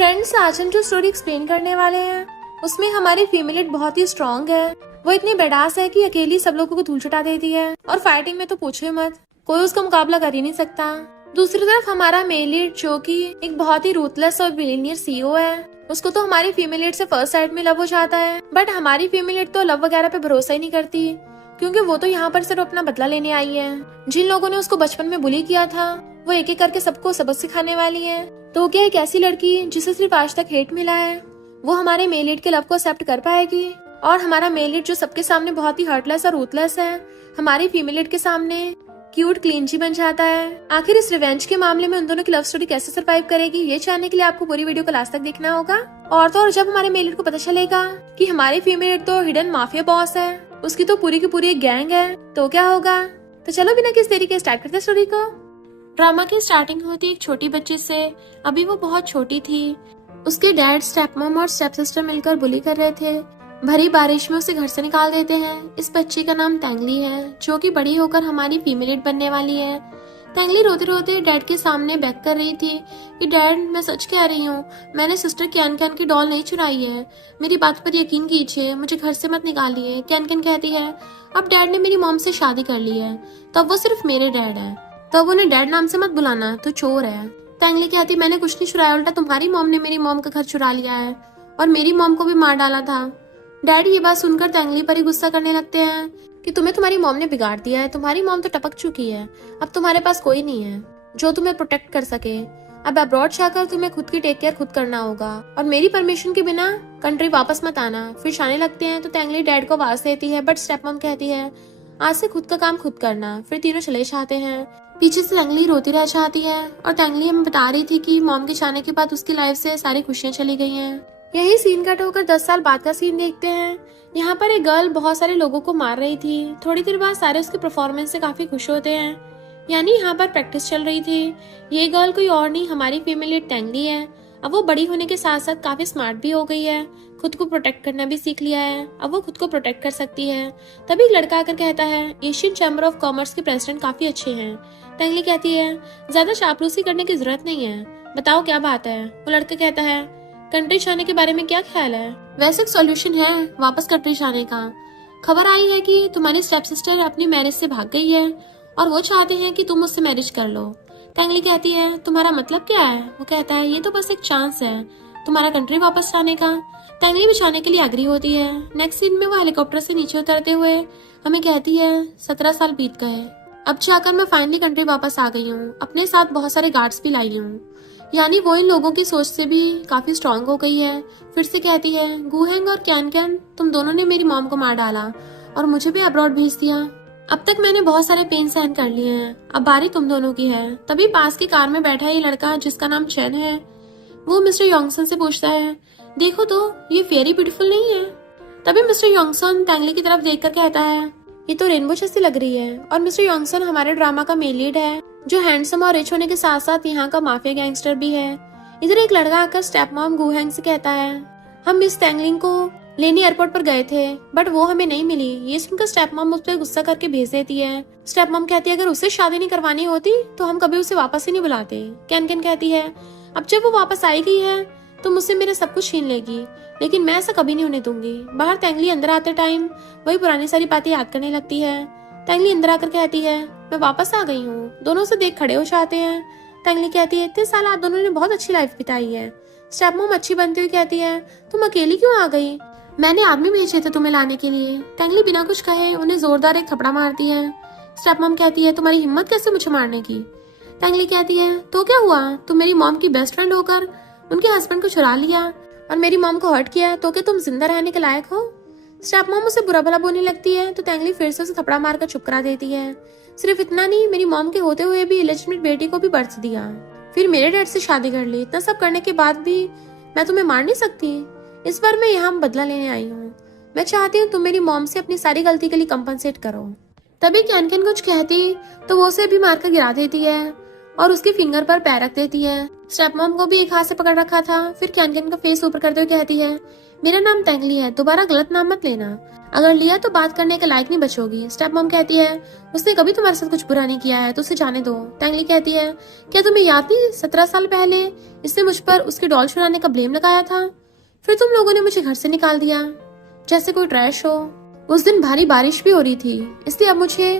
Friends, आज हम जो स्टोरी एक्सप्लेन करने वाले हैं उसमें हमारी फीमेल बहुत ही स्ट्रॉन्ग है। वो इतनी बेडास है कि अकेली सब लोगों को धूल चटा देती है और फाइटिंग में तो पूछो ही मत, कोई उसका मुकाबला कर ही नहीं सकता। दूसरी तरफ हमारा मेल लीड जो कि एक बहुत ही रूथलेस और बिलियनियर सीईओ है, उसको तो हमारी फीमेल लीड से फर्स्ट साइड में लव हो जाता है। बट हमारी फीमेल लीड तो लव वगैरह पे भरोसा ही नहीं करती, क्योंकि वो तो यहाँ पर सिर्फ अपना बदला लेने आई है। जिन लोगों ने उसको बचपन में बुली किया था वो एक एक करके सबको सबक सिखाने वाली है। तो क्या एक ऐसी लड़की जिसे सिर्फ आज तक हेट मिला है वो हमारे मेल लीड के लव को एक्सेप्ट कर पाएगी? और हमारा मेल लीड जो सबके सामने बहुत ही हर्टलेस और रूथलेस है, हमारी फीमेल लीड के सामने क्यूट क्लीनची बन जाता है। आखिर इस रिवेंज के मामले में उन दोनों की लव स्टोरी कैसे सर्वाइव करेगी, ये जानने के लिए आपको पूरी वीडियो को लास्ट तक देखना होगा। और तो और जब हमारे मेल लीड को पता चलेगा कि हमारी फीमेल लीड तो हिडन माफिया बॉस है, उसकी तो पूरी की पूरी एक गैंग है, तो क्या होगा? तो चलो बिना किसी देरी के स्टार्ट करते हैं स्टोरी को। ड्रामा की स्टार्टिंग होती एक छोटी बच्ची से। अभी वो बहुत छोटी थी। उसके डैड, स्टेप मॉम और स्टेप सिस्टर मिलकर बुली कर रहे थे। भरी बारिश में उसे घर से निकाल देते हैं। इस बच्ची का नाम तेंगली है, जो कि बड़ी होकर हमारी फीमेल बनने वाली है। तेंगली रोते रोते डैड के सामने बेग कर रही थी कि डैड, मैं सच कह रही हूँ, मैंने सिस्टर कैन कैन की डॉल नहीं चुराई है, मेरी बात पर यकीन कीजिए, मुझे घर से मत निकालिए। कैन कैन कहती है, अब डैड ने मेरी मॉम से शादी कर ली है, तब वो सिर्फ मेरे डैड है, तब उन्हें डैड नाम से मत बुलाना, तो चोर है। तेंगली कहती, मैंने कुछ नहीं चुराया, उल्टा तुम्हारी मॉम ने मेरी मॉम का घर चुरा लिया है और मेरी मॉम को भी मार डाला था। डैड ये बात सुनकर तेंगली पर ही गुस्सा करने लगते हैं कि तुम्हें तुम्हारी मॉम ने बिगाड़ दिया है, तुम्हारी मॉम तो टपक चुकी है, अब तुम्हारे पास कोई नहीं है जो तुम्हें प्रोटेक्ट कर सके। अब अब्रॉड जाकर तुम्हें खुद की टेक केयर खुद करना होगा और मेरी परमिशन के बिना कंट्री वापस मत आना। फिर जाने लगते हैं तो तेंगली डैड को आवाज देती है, बट स्टेप मॉम कहती है, आज से खुद का काम खुद करना। फिर तीनों चले जाते हैं। पीछे से तेंगली रोती रह जाती है और तेंगली हमें बता रही थी कि मॉम के जाने के बाद उसकी लाइफ से सारी खुशियां चली गई हैं। यही सीन कट होकर 10 साल बाद का सीन देखते हैं। यहाँ पर एक गर्ल बहुत सारे लोगों को मार रही थी। थोड़ी देर बाद सारे उसके परफॉर्मेंस से काफी खुश होते हैं, यानी यहाँ पर प्रैक्टिस चल रही थी। ये गर्ल कोई और नहीं, हमारी फीमेल तेंगली है। अब वो बड़ी होने के साथ साथ काफी स्मार्ट भी हो गई है, खुद को प्रोटेक्ट करना भी सीख लिया है। अब वो खुद को प्रोटेक्ट कर सकती है। तभी एक लड़का आकर कहता है, एशियन चैम्बर ऑफ कॉमर्स के प्रेसिडेंट काफी अच्छे हैं। तेंगली कहती है, ज्यादा चापलूसी करने की जरूरत नहीं है, बताओ क्या बात है। वो लड़का कहता है, कंट्री जाने के बारे में क्या ख्याल है? वैसे एक सॉल्यूशन है वापस कंट्री जाने का। खबर आई है कि तुम्हारी स्टेप सिस्टर अपनी मैरिज से भाग गई है और वो चाहते हैं कि तुम उससे मैरिज कर लो। तेंगली कहती है, तुम्हारा मतलब क्या है? वो कहता है, ये तो बस एक चांस है तुम्हारा कंट्री वापस जाने का। तेंगली भी जाने के लिए एग्री होती है। नेक्स्ट सीन में वो हेलीकॉप्टर से नीचे उतरते हुए हमें कहती है, 17 साल बीत गए, अब जाकर मैं फाइनली कंट्री वापस आ गई हूँ, अपने साथ बहुत सारे गार्ड्स भी लाई हूँ। यानी वो इन लोगों की सोच से भी काफी स्ट्रांग हो गई है। फिर से कहती है, गूहेंग और कैन कैन, तुम दोनों ने मेरी मॉम को मार डाला और मुझे भी अब्रॉड भेज दिया। अब तक मैंने बहुत सारे पेन सहन कर लिए हैं, अब बारी तुम दोनों की है। तभी पास की कार में बैठा ये लड़का जिसका नाम चैन है, वो मिस्टर योंगसन से पूछता है, देखो तो ये फेरी ब्यूटीफुल नहीं है? तभी मिस्टर योंगसन तेंगली की तरफ देखकर कहता है, ये तो रेनबो जैसी लग रही है। और मिस्टर योंगसन हमारे ड्रामा का मेन लीड है, जो हैंडसम और रिच होने के साथ साथ यहाँ का माफिया गैंगस्टर भी है। इधर एक लड़का आकर स्टेप मॉम गूहेंग से कहता है, हम मिस तेंगलिंग को लेने एयरपोर्ट पर गए थे बट वो हमें नहीं मिली। ये सुनकर स्टेप मॉम उस पर गुस्सा करके भेज देती है। स्टेप मॉम कहती है, अगर उससे शादी नहीं करवानी होती तो हम कभी उसे वापस ही नहीं बुलाते। कैन कैन कहती है, अब जब वो वापस आई गई है तो मुझसे मेरा सब कुछ छीन लेगी, लेकिन मैं ऐसा कभी नहीं होने दूंगी। बाहर तेंगली अंदर आते टाइम वही पुरानी सारी बातें याद करने लगती है। तेंगली अंदर आकर कहती है, मैं वापस आ गई हूँ। दोनों से देख खड़े हो जाते हैं। तेंगली कहती है, इतने साल आप दोनों ने बहुत अच्छी लाइफ बिताई है। स्टेप मॉम अच्छी बनती हुई कहती है, तुम अकेली क्यों आ गई? मैंने आदमी भेजे थे तुम्हें लाने के लिए। तेंगली बिना कुछ कहे उन्हें जोरदार एक थपड़ा मारती है। स्टेप मॉम कहती है, तुम्हारी हिम्मत कैसे मुझे मारने की? तेंगली कहती है, तो क्या हुआ, तुम मेरी मॉम की बेस्ट फ्रेंड होकर उनके हस्बैंड को चुरा लिया और मेरी मॉम को हर्ट किया, तो क्या तुम जिंदा रहने के लायक हो? स्टेप मॉम उसे बुरा भला बोलने लगती है तो तेंगली फिर से उसे थपड़ा मारकर चुप करा देती है। सिर्फ इतना नहीं, मेरी मॉम के होते हुए भी इलेजिटिमेट बेटी को भी बर्थ दिया, फिर मेरे डैड से शादी कर ली। इतना सब करने के बाद भी मैं तुम्हें मार नहीं सकती। इस बार मैं यहाँ बदला लेने आई हूँ। मैं चाहती हूँ तुम मेरी मॉम से अपनी सारी गलती के लिए कंपनसेट करो। तभी कैन कैन कुछ कहती तो वो उसे भी मारकर गिरा देती है और उसके फिंगर पर पैर रख देती है। स्टेप मॉम को भी एक हाथ से पकड़ रखा था। फिर कैन कैन का फेस ऊपर करते हुए कहती है, मेरा नाम तेंगली है, दोबारा गलत नाम मत लेना। अगर लिया तो बात करने के लायक नहीं बचोगी। स्टेप मॉम कहती है, उसने कभी तुम्हारे साथ कुछ बुरा नहीं किया है तो उसे जाने दो। तेंगली कहती है, क्या तुम्हें याद नहीं 17 साल पहले इसने मुझ पर उसकी डॉल चुराने का ब्लेम लगाया था, फिर तुम लोगों ने मुझे घर से निकाल दिया जैसे कोई ट्रैश हो। उस दिन भारी बारिश भी हो रही थी, इसलिए अब मुझे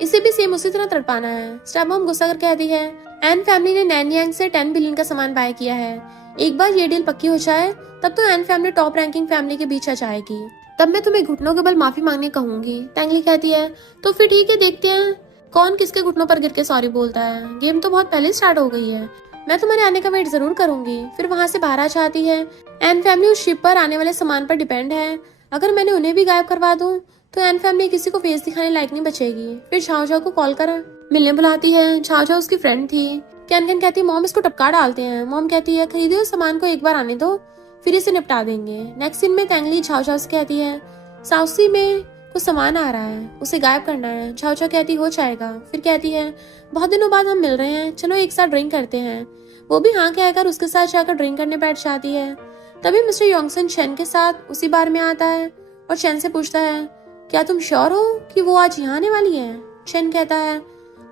इसे भी सेम उसी तरह तड़पाना है। स्टेप मॉम गुस्सा कर कहती है, एन फैमिली ने नैनयांग से 10 बिलियन का सामान बाय किया है। एक बार ये डील पक्की हो जाए तब तो an family top ranking family के बीच आ जाएगी। तब मैं तुम्हें घुटनों के बल माफी मांगने कहूंगी। तेंगली कहती है, तो फिर ठीक है, देखते हैं कौन किसके घुटनों पर गिर के सॉरी बोलता है। गेम तो बहुत पहले स्टार्ट हो गई है। मैं तुम्हारे आने का वेट जरूर करूंगी। फिर वहां से बाहर आ जाती है। एन फैमिली उस शिप पर आने वाले सामान पर डिपेंड है। अगर मैंने उन्हें भी गायब करवा दूं तो एन फैमिली किसी को फेस दिखाने लायक नहीं बचेगी। फिर झाओ झाओ को कॉल कर मिलने बुलाती है। झाओ झाओ उसकी फ्रेंड थी। कैन कैन कहती है, मॉम इसको टपका डालते हैं। मॉम कहती है, खरीदे हुए सामान को एक बार आने दो, फिर इसे निपटा देंगे। नेक्स्ट सीन में तेंगली झाओ झाओ से कहती है, साउसी में कुछ सामान आ रहा है, उसे गायब करना है। झाओ झाओ कहती, हो जाएगा। फिर कहती है, बहुत दिनों बाद हम मिल रहे हैं, चलो एक साथ ड्रिंक करते हैं। वो भी हाँ कहकर उसके साथ जाकर ड्रिंक करने बैठ जाती है। तभी मिस्टर योंगसन चेन के साथ उसी बार में आता है और चेन से पूछता है, क्या तुम श्योर हो कि वो आज यहाँ आने वाली है? चेन कहता है,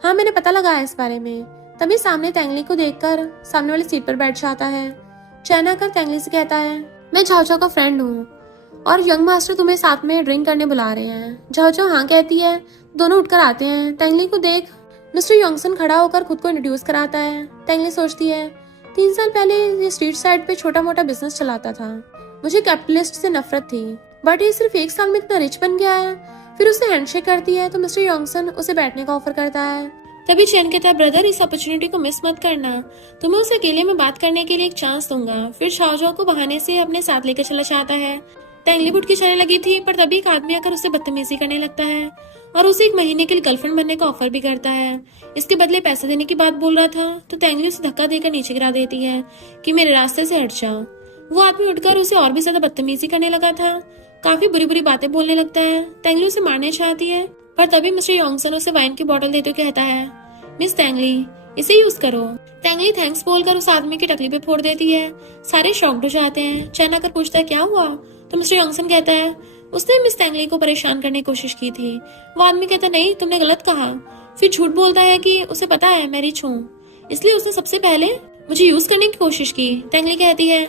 हाँ मैंने पता लगाया इस बारे में। तभी सामने तेंगली को देखकर सामने वाली सीट पर बैठ जाता है। चेन आकर तेंगली से कहता है, मैं झाओ झाओ का फ्रेंड हूँ और यंग मास्टर तुम्हें साथ में ड्रिंक करने बुला रहे हैं। झाओ झाओ हाँ कहती है। दोनों उठकर आते हैं। तेंगली को देख मिस्टर योंगसन खड़ा होकर खुद को इंट्रोड्यूस कराता है। तेंगली सोचती है, 3 साल पहले ये स्ट्रीट साइड पे छोटा मोटा बिजनेस चलाता था। मुझे कैपिटलिस्ट से नफरत थी, बट ये सिर्फ 1 साल में इतना रिच बन गया है। फिर उसे हैंडशेक करती है तो मिस्टर योंगसन उसे बैठने का ऑफर करता है। तभी चेन कहता है, ब्रदर इस अपॉर्चुनिटी को मिस मत करना, तुम्हें उसे अकेले में बात करने के लिए एक चांस दूंगा। फिर झाओ झाओ को बहाने से अपने साथ लेकर चला जाता है। तेंगली बुटकी चलने लगी थी, पर तभी एक आदमी आकर उससे बदतमीजी करने लगता है और उसे 1 महीने के लिए गर्लफ्रेंड बनने का ऑफर भी करता है। इसके बदले पैसे देने की बात बोल रहा था तो तेंगली उसे धक्का देकर नीचे गिरा देती है कि मेरे रास्ते से हट जा। वो आदमी उठकर उसे और भी ज्यादा बदतमीजी करने लगा था, काफी बुरी बुरी बातें बोलने लगता है। तेंगली उसे मारने चाहती है, पर तभी मिस्टर योंगसन उसे वाइन की बोतल देते हुए कहता है, मिस तेंगली इसे यूज करो। तेंगली थैंक्स बोलकर उस आदमी की टकली पे फोड़ देती है। सारे शॉक्ड हो जाते हैं। चैन आकर पूछता है, क्या हुआ? तो मिस्टर योंगसन कहता है, उसने मिस तेंगली को परेशान करने की कोशिश की थी। वो आदमी कहता है, नहीं तुमने गलत कहा। फिर झूठ बोलता है कि उसे पता है मैं रिच हूँ, इसलिए उसने सबसे पहले मुझे यूज करने की कोशिश की। तेंगली कहती है,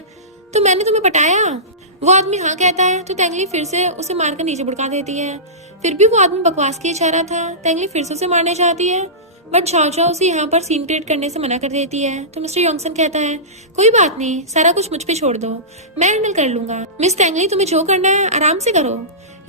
तो मैंने तुम्हें पटाया? वो आदमी हाँ कहता है तो तेंगली फिर से उसे मारकर नीचे बुड़का देती है। फिर भी वो आदमी बकवास किए जा रहा था। तेंगली फिर से उसे मारने चाहती है, बट झाओ झाओ उसे यहाँ पर सीन क्रिएट करने से मना कर देती है। तो मिस्टर योंगसन कहता है, कोई बात नहीं, सारा कुछ मुझ पे छोड़ दो, मैं हैंडल कर लूंगा। मिस तेंगली तुम्हें जो करना है आराम से करो।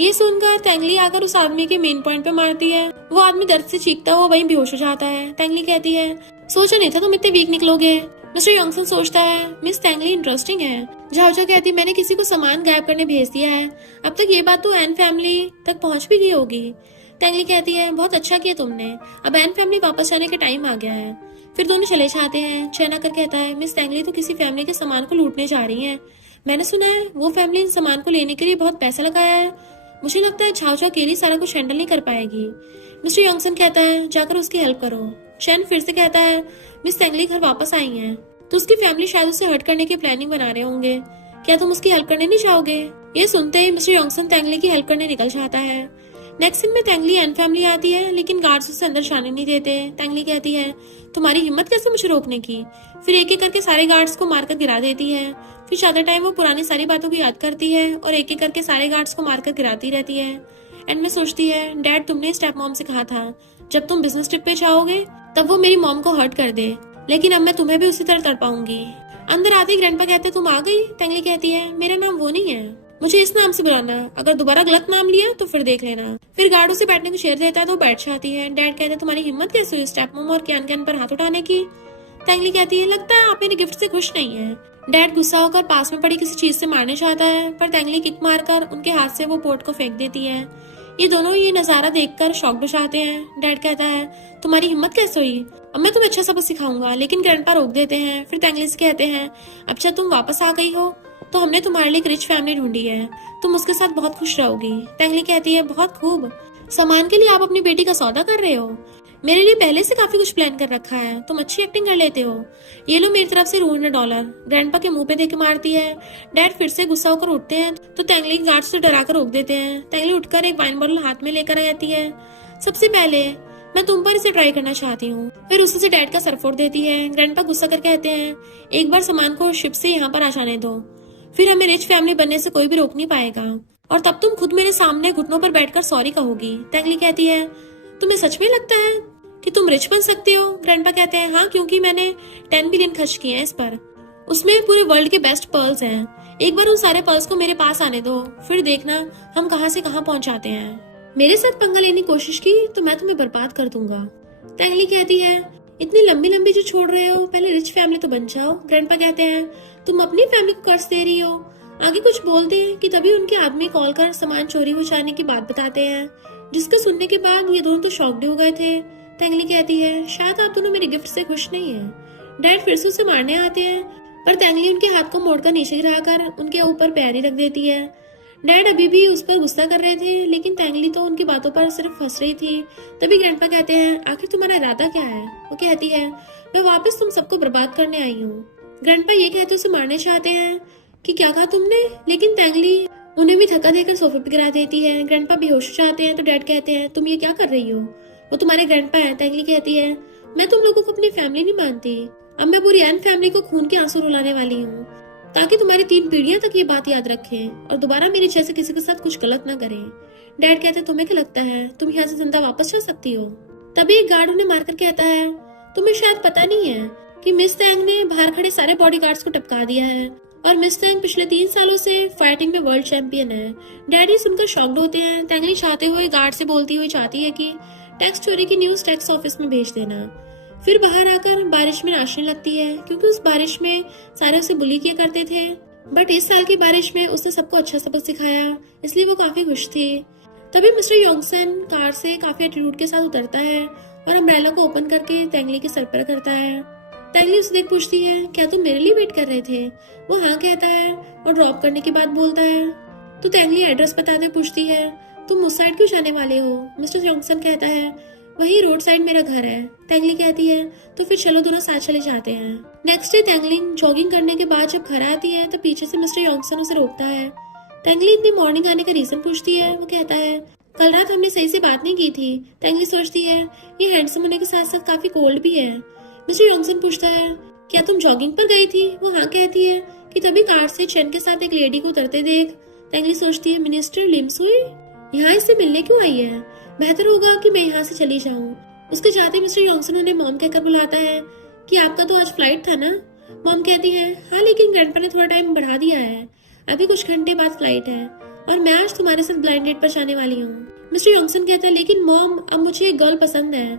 ये सुनकर तेंगली आकर उस आदमी के मेन पॉइंट पे मारती है। वो आदमी दर्द से चीखता हुआ वहीं बेहोश हो जाता है। तेंगली कहती है, सोचा नहीं था तुम इतने वीक निकलोगे। मिस्टर योंगसन सोचता है, मिस तेंगली इंटरेस्टिंग है। झाओ झाओ कहती है, मैंने किसी को सामान गायब करने भेज दिया है, अब तक ये बात तो एन फैमिली तक पहुंच भी गई होगी। तेंगली कहती है, बहुत अच्छा किया तुमने, अब एन फैमिली वापस जाने का टाइम आ गया है। फिर दोनों चले जाते हैं। चैन आकर कहता है, मिस तेंगली तो किसी फैमिली के सामान को लूटने जा रही है। मैंने सुना है वो फैमिली इन सामान को लेने के लिए बहुत पैसा लगाया है। मुझे लगता है झाओ झाओ अकेली सारा कुछ हैंडल नहीं कर पाएगी। मिस्टर योंगसन कहता है, जाकर उसकी हेल्प करो। चैन फिर से कहता है, मिस तेंगली घर वापस आई है तो उसकी फैमिली शायद उसे हर्ट करने की प्लानिंग बना रहे होंगे, क्या तुम उसकी हेल्प करने नहीं चाहोगे? ये सुनते ही मिस्टर योंगसन तेंगली की हेल्प करने निकल जाता है। नेक्स्ट सीन में तेंगली एन फैमिली आती है, लेकिन गार्ड्स उसे अंदर जाने नहीं देते। तेंगली कहती है, तुम्हारी हिम्मत कैसे मुझे रोकने की? फिर एक एक करके सारे गार्ड्स को मारकर गिरा देती है। फिर ज्यादा टाइम वो पुरानी सारी बातों को याद करती है और एक एक करके सारे गार्ड्स को मारकर गिराती रहती है। एंड में सोचती है, डैड तुमने स्टेप मॉम से कहा था जब तुम बिजनेस ट्रिप पे जाओगे तब वो मेरी मॉम को हर्ट कर दे, लेकिन अब मैं तुम्हें भी उसी तरह तड़पाऊंगी। अंदर आते ही ग्रैंडपा कहते, तुम आ गई? तेंगली कहती है, मेरा नाम वो नहीं है, मुझे इस नाम से बुलाना, अगर दोबारा गलत नाम लिया तो फिर देख लेना। फिर गार्ड उसे बैठने को चेयर देता है तो बैठ जाती है। डैड कहते हैं, तुम्हारी हिम्मत कैसे हुई स्टेप मॉम और कैन कैन पर हाथ उठाने की? तेंगली कहती है, लगता है आप मेरे गिफ्ट से खुश नहीं है। डैड गुस्सा होकर पास में पड़ी किसी चीज से मारने चाहता है, पर तेंगली किक मारकर उनके हाथ से वो पोर्ट को फेंक देती है। ये दोनों ये नजारा देखकर शॉक्ड हो जाते हैं। डैड कहता है, तुम्हारी हिम्मत कैसे हुई? अब मैं तुम्हें अच्छा सबक सिखाऊंगा, लेकिन ग्रैंडपा रोक देते हैं। फिर तेंगली से कहते हैं, अब जब तुम वापस आ गई हो तो हमने तुम्हारे लिए एक रिच फैमिली ढूंढी है, तुम उसके साथ बहुत खुश रहोगी। तेंगली कहती है, बहुत खूब, सामान के लिए आप अपनी बेटी का सौदा कर रहे हो? मेरे लिए पहले से काफी कुछ प्लान कर रखा है, तुम अच्छी एक्टिंग कर लेते हो। ये लो मेरी तरफ से $200। ग्रैंडपा के मुंह पे देके मारती है। डैड फिर से गुस्सा होकर उठते हैं तो तेंगली गार्ड से डरा कर रोक देते हैं। तेंगली उठकर एक वाइन बॉटल हाथ में लेकर आ जाती है। सबसे पहले मैं तुम पर इसे ट्राई करना चाहती हूँ। फिर उसी से डैड का सर फोड़ देती है। ग्रैंडपा गुस्सा कर कहते हैं, एक बार सामान को शिप से यहाँ पर आ जाने दो, फिर हमें रिच फैमिली बनने से कोई भी रोक नहीं पाएगा, और तब तुम खुद मेरे सामने घुटनों पर बैठकर सॉरी कहोगी। तेंगली कहती है, तुम्हें सच में लगता है कि तुम रिच बन सकते हो? ग्रैंडपा कहते हैं, हाँ, क्योंकि मैंने 10 बिलियन खर्च किए हैं इस पर। उसमें पूरे वर्ल्ड के बेस्ट पर्ल्स हैं। एक बार उन सारे पर्ल्स को मेरे पास आने दो, फिर देखना हम कहां से कहां पहुंच जाते हैं। मेरे साथ पंगा लेने की कोशिश की तो मैं तुम्हें बर्बाद कर दूंगा। तेंगली कहती है, इतनी लंबी लंबी जो छोड़ रहे हो, पहले रिच फैमिली तो बन जाओ। ग्रैंडपा कहते हैं, तुम अपनी फैमिली को कर्ज दे रही हो। आगे कुछ बोलते हैं कि तभी उनके आदमी कॉल कर सामान चोरी हो जाने की बात बताते हैं, जिसको सुनने के बाद ये दोनों तो शॉक्ड हो गए थे। तेंगली कहती है, शायद आप दोनों मेरे गिफ्ट से खुश नहीं हैं। डैड फिर से उसे मारने आते हैं, पर तेंगली उनके हाथ को मोड़कर नीचे गिराकर उनके ऊपर पैर ही रख देती है। डैड अभी भी उस पर गुस्सा कर रहे थे, लेकिन तेंगली तो उनकी बातों पर सिर्फ हंस रही थी। तभी ग्रैंडपा कहते हैं, आखिर तुम्हारा इरादा क्या है? वो कहती है, मैं वापस तुम सबको बर्बाद करने आई हूँ। ग्रैंडपा ये कहते उसे मारने चाहते हैं कि क्या कहा तुमने, लेकिन तेंगली उन्हें भी धक्का देकर सोफे पर गिरा देती है। ग्रैंडपा बेहोश हो जाते हैं तो डैड कहते हैं, तुम ये क्या कर रही हो? वो तुम्हारे ग्रैंडपा है। तेंगली कहती है, मैं तुम लोगों को अपनी फैमिली नहीं मानती। अब मैं पूरी एन फैमिली को खून के आंसू रुलाने वाली हूँ, ताकि तुम्हारी 3 पीढ़ियां तक ये बात याद रखें और दोबारा मेरे जैसे किसी के साथ कुछ गलत ना करें। डैड कहते हैं, तुम्हें क्या लगता है तुम यहाँ से जिंदा वापस जा सकती हो? तभी एक गार्ड उन्हें मारकर कहता है, तुम्हें शायद पता नहीं है कि मिस तेंग ने बाहर खड़े सारे बॉडीगार्ड्स को टपका दिया है, और मिस तेंग पिछले 3 सालों से फाइटिंग में वर्ल्ड चैंपियन है। डैडी सुनकर शॉक्ड होते हैं। तेंगली चाहते हुए गार्ड से बोलती हुई चाहती है कि टैक्स चोरी की न्यूज टैक्स ऑफिस में भेज देना। फिर बाहर आकर बारिश में नाचने लगती है, क्योंकि उस बारिश में सारे उसे बुली किया करते थे, बट इस साल की बारिश में उसने सबको अच्छा सबक सिखाया, इसलिए वो काफी खुश थी। तभी मिस्टर योंगसन कार से काफी एटीट्यूड के साथ उतरता है और अम्ब्रेला को ओपन करके तेंगली के सर पर करता है। तेंगली उसे देख पूछती है, क्या तुम मेरे लिए वेट कर रहे थे? वो हाँ कहता है और ड्रॉप करने के बाद बोलता है, तो तेंगली एड्रेस बताते पूछती है, तुम उस साइड क्यों जाने वाले हो? मिस्टर योंगसन कहता है, वही रोड साइड मेरा घर है। तेंगली कहती है, तो फिर चलो दोनों साथ चले जाते हैं। नेक्स्ट डे तेंगली जॉगिंग करने के बाद जब घर आती है तो पीछे से मिस्टर योंगसन उसे रोकता है। तेंगली इतनी मॉर्निंग आने का रीजन पूछती है। वो कहता है, कल रात हमने सही से बात नहीं की थी। तेंगली सोचती है, ये हैंडसम होने के साथ साथ काफी कोल्ड भी है। मिस्टर योंगसन पूछता है, क्या तुम जॉगिंग पर गई थी? वो हाँ कहती है कि तभी कार से चेन के साथ एक लेडी को उतरते देख तेंगली सोचती है, मिनिस्टर लिम सुई यहाँ इससे मिलने क्यों आई है? बेहतर होगा कि मैं यहाँ से चली जाऊँ। उसके जाते मिस्टर योंगसन उन्हें मॉम कहकर बुलाता है कि आपका तो आज फ्लाइट था ना? मॉम कहती है, हाँ, लेकिन ग्रैंडपा ने थोड़ा टाइम बढ़ा दिया है, अभी कुछ घंटे बाद फ्लाइट है और मैं आज तुम्हारे साथ ब्लाइंड डेट पर जाने वाली हूँ। मिस्टर योंगसन कहता है, लेकिन मॉम, अब मुझे एक गर्ल पसंद है।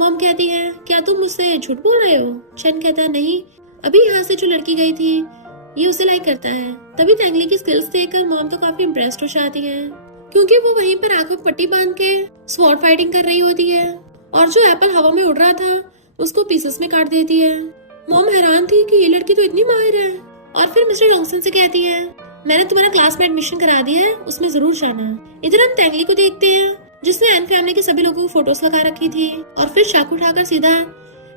मॉम कहती है, क्या तुम मुझसे झूठ बोल रहे हो? चेन कहता है, नहीं, अभी यहाँ से जो लड़की गई थी ये उसे लाइक करता है। तभी तेंगली की स्किल्स देखकर मॉम तो काफी इम्प्रेस्ड हो जाती है, क्योंकि वो वहीं पर आंखों में पट्टी बांध के स्वॉर्ड फाइटिंग कर रही होती है और जो एप्पल हवा में उड़ रहा था उसको पीसेस में काट देती है। मॉम हैरान थी कि ये लड़की तो इतनी माहिर है, और फिर मिस्टर योंगसन से कहती है, मैंने तुम्हारा क्लास में एडमिशन करा दिया है, उसमें जरूर जाना। इधर हम तेंगली को देखते हैं जिसने एन फैमिली के सभी लोगों को फोटोज लगा रखी थी और फिर चाकू उठाकर सीधा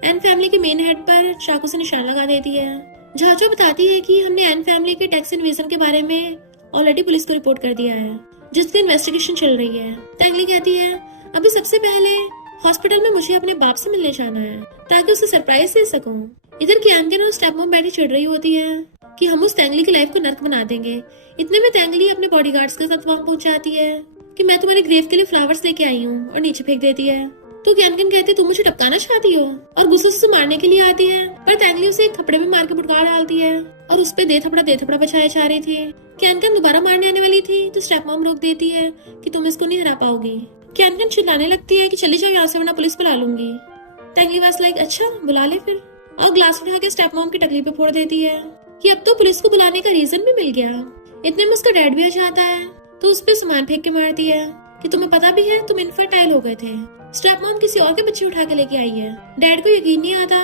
एन फैमिली के मेन हेड पर चाकू से निशान लगा देती है। झाचो बताती है कि हमने एन फैमिली के टैक्स इन्वेजन के बारे में ऑलरेडी पुलिस को रिपोर्ट कर दिया है, जिसकी इन्वेस्टिगेशन चल रही है। तेंगली कहती है, अभी सबसे पहले हॉस्पिटल में मुझे अपने बाप से मिलने जाना है ताकि उसे सरप्राइज दे सकूं। इधर कियांगन और स्टेप मॉम बैठी चिढ़ रही होती है कि हम उस तेंगली की लाइफ को नर्क बना देंगे। इतने में तेंगली अपने बॉडीगार्ड्स के साथ वहां पहुंच जाती है कि मैं तुम्हारे ग्रेव के लिए फ्लावर्स लेके आई हूँ, और नीचे फेंक देती है। तो कियांगन कहती है, तुम मुझे टपकाना चाहती हो, और गुस्से से मारने के लिए आती है, पर तेंगली उसे एक थपड़े में मार के बुटका डालती है और उस पे दे थपड़ा बचाया जा रही थी। कियांगन दोबारा मारने आने वाली थी तो स्टेप मॉम रोक देती है कि तुम इसको नहीं हरा पाओगी। कियांगन चिल्लाने लगती है कि चली जाओ यहाँ से वरना पुलिस बुला लूंगी। तेंगली वाज लाइक, अच्छा बुला ले फिर, और ग्लास उठा के स्टेप मॉम की टकली पे फोड़ देती है कि अब तो पुलिस को बुलाने का रीजन भी मिल गया। इतने में उसका डैड भी आ जाता है तो उस पे सामान फेंक के मारती है कि तुम्हें पता भी है तुम इनफर्टाइल हो गए थे। स्टेप मॉम किसी और के बच्चे उठा के लेके आई है। डैड को यकीन नहीं आता।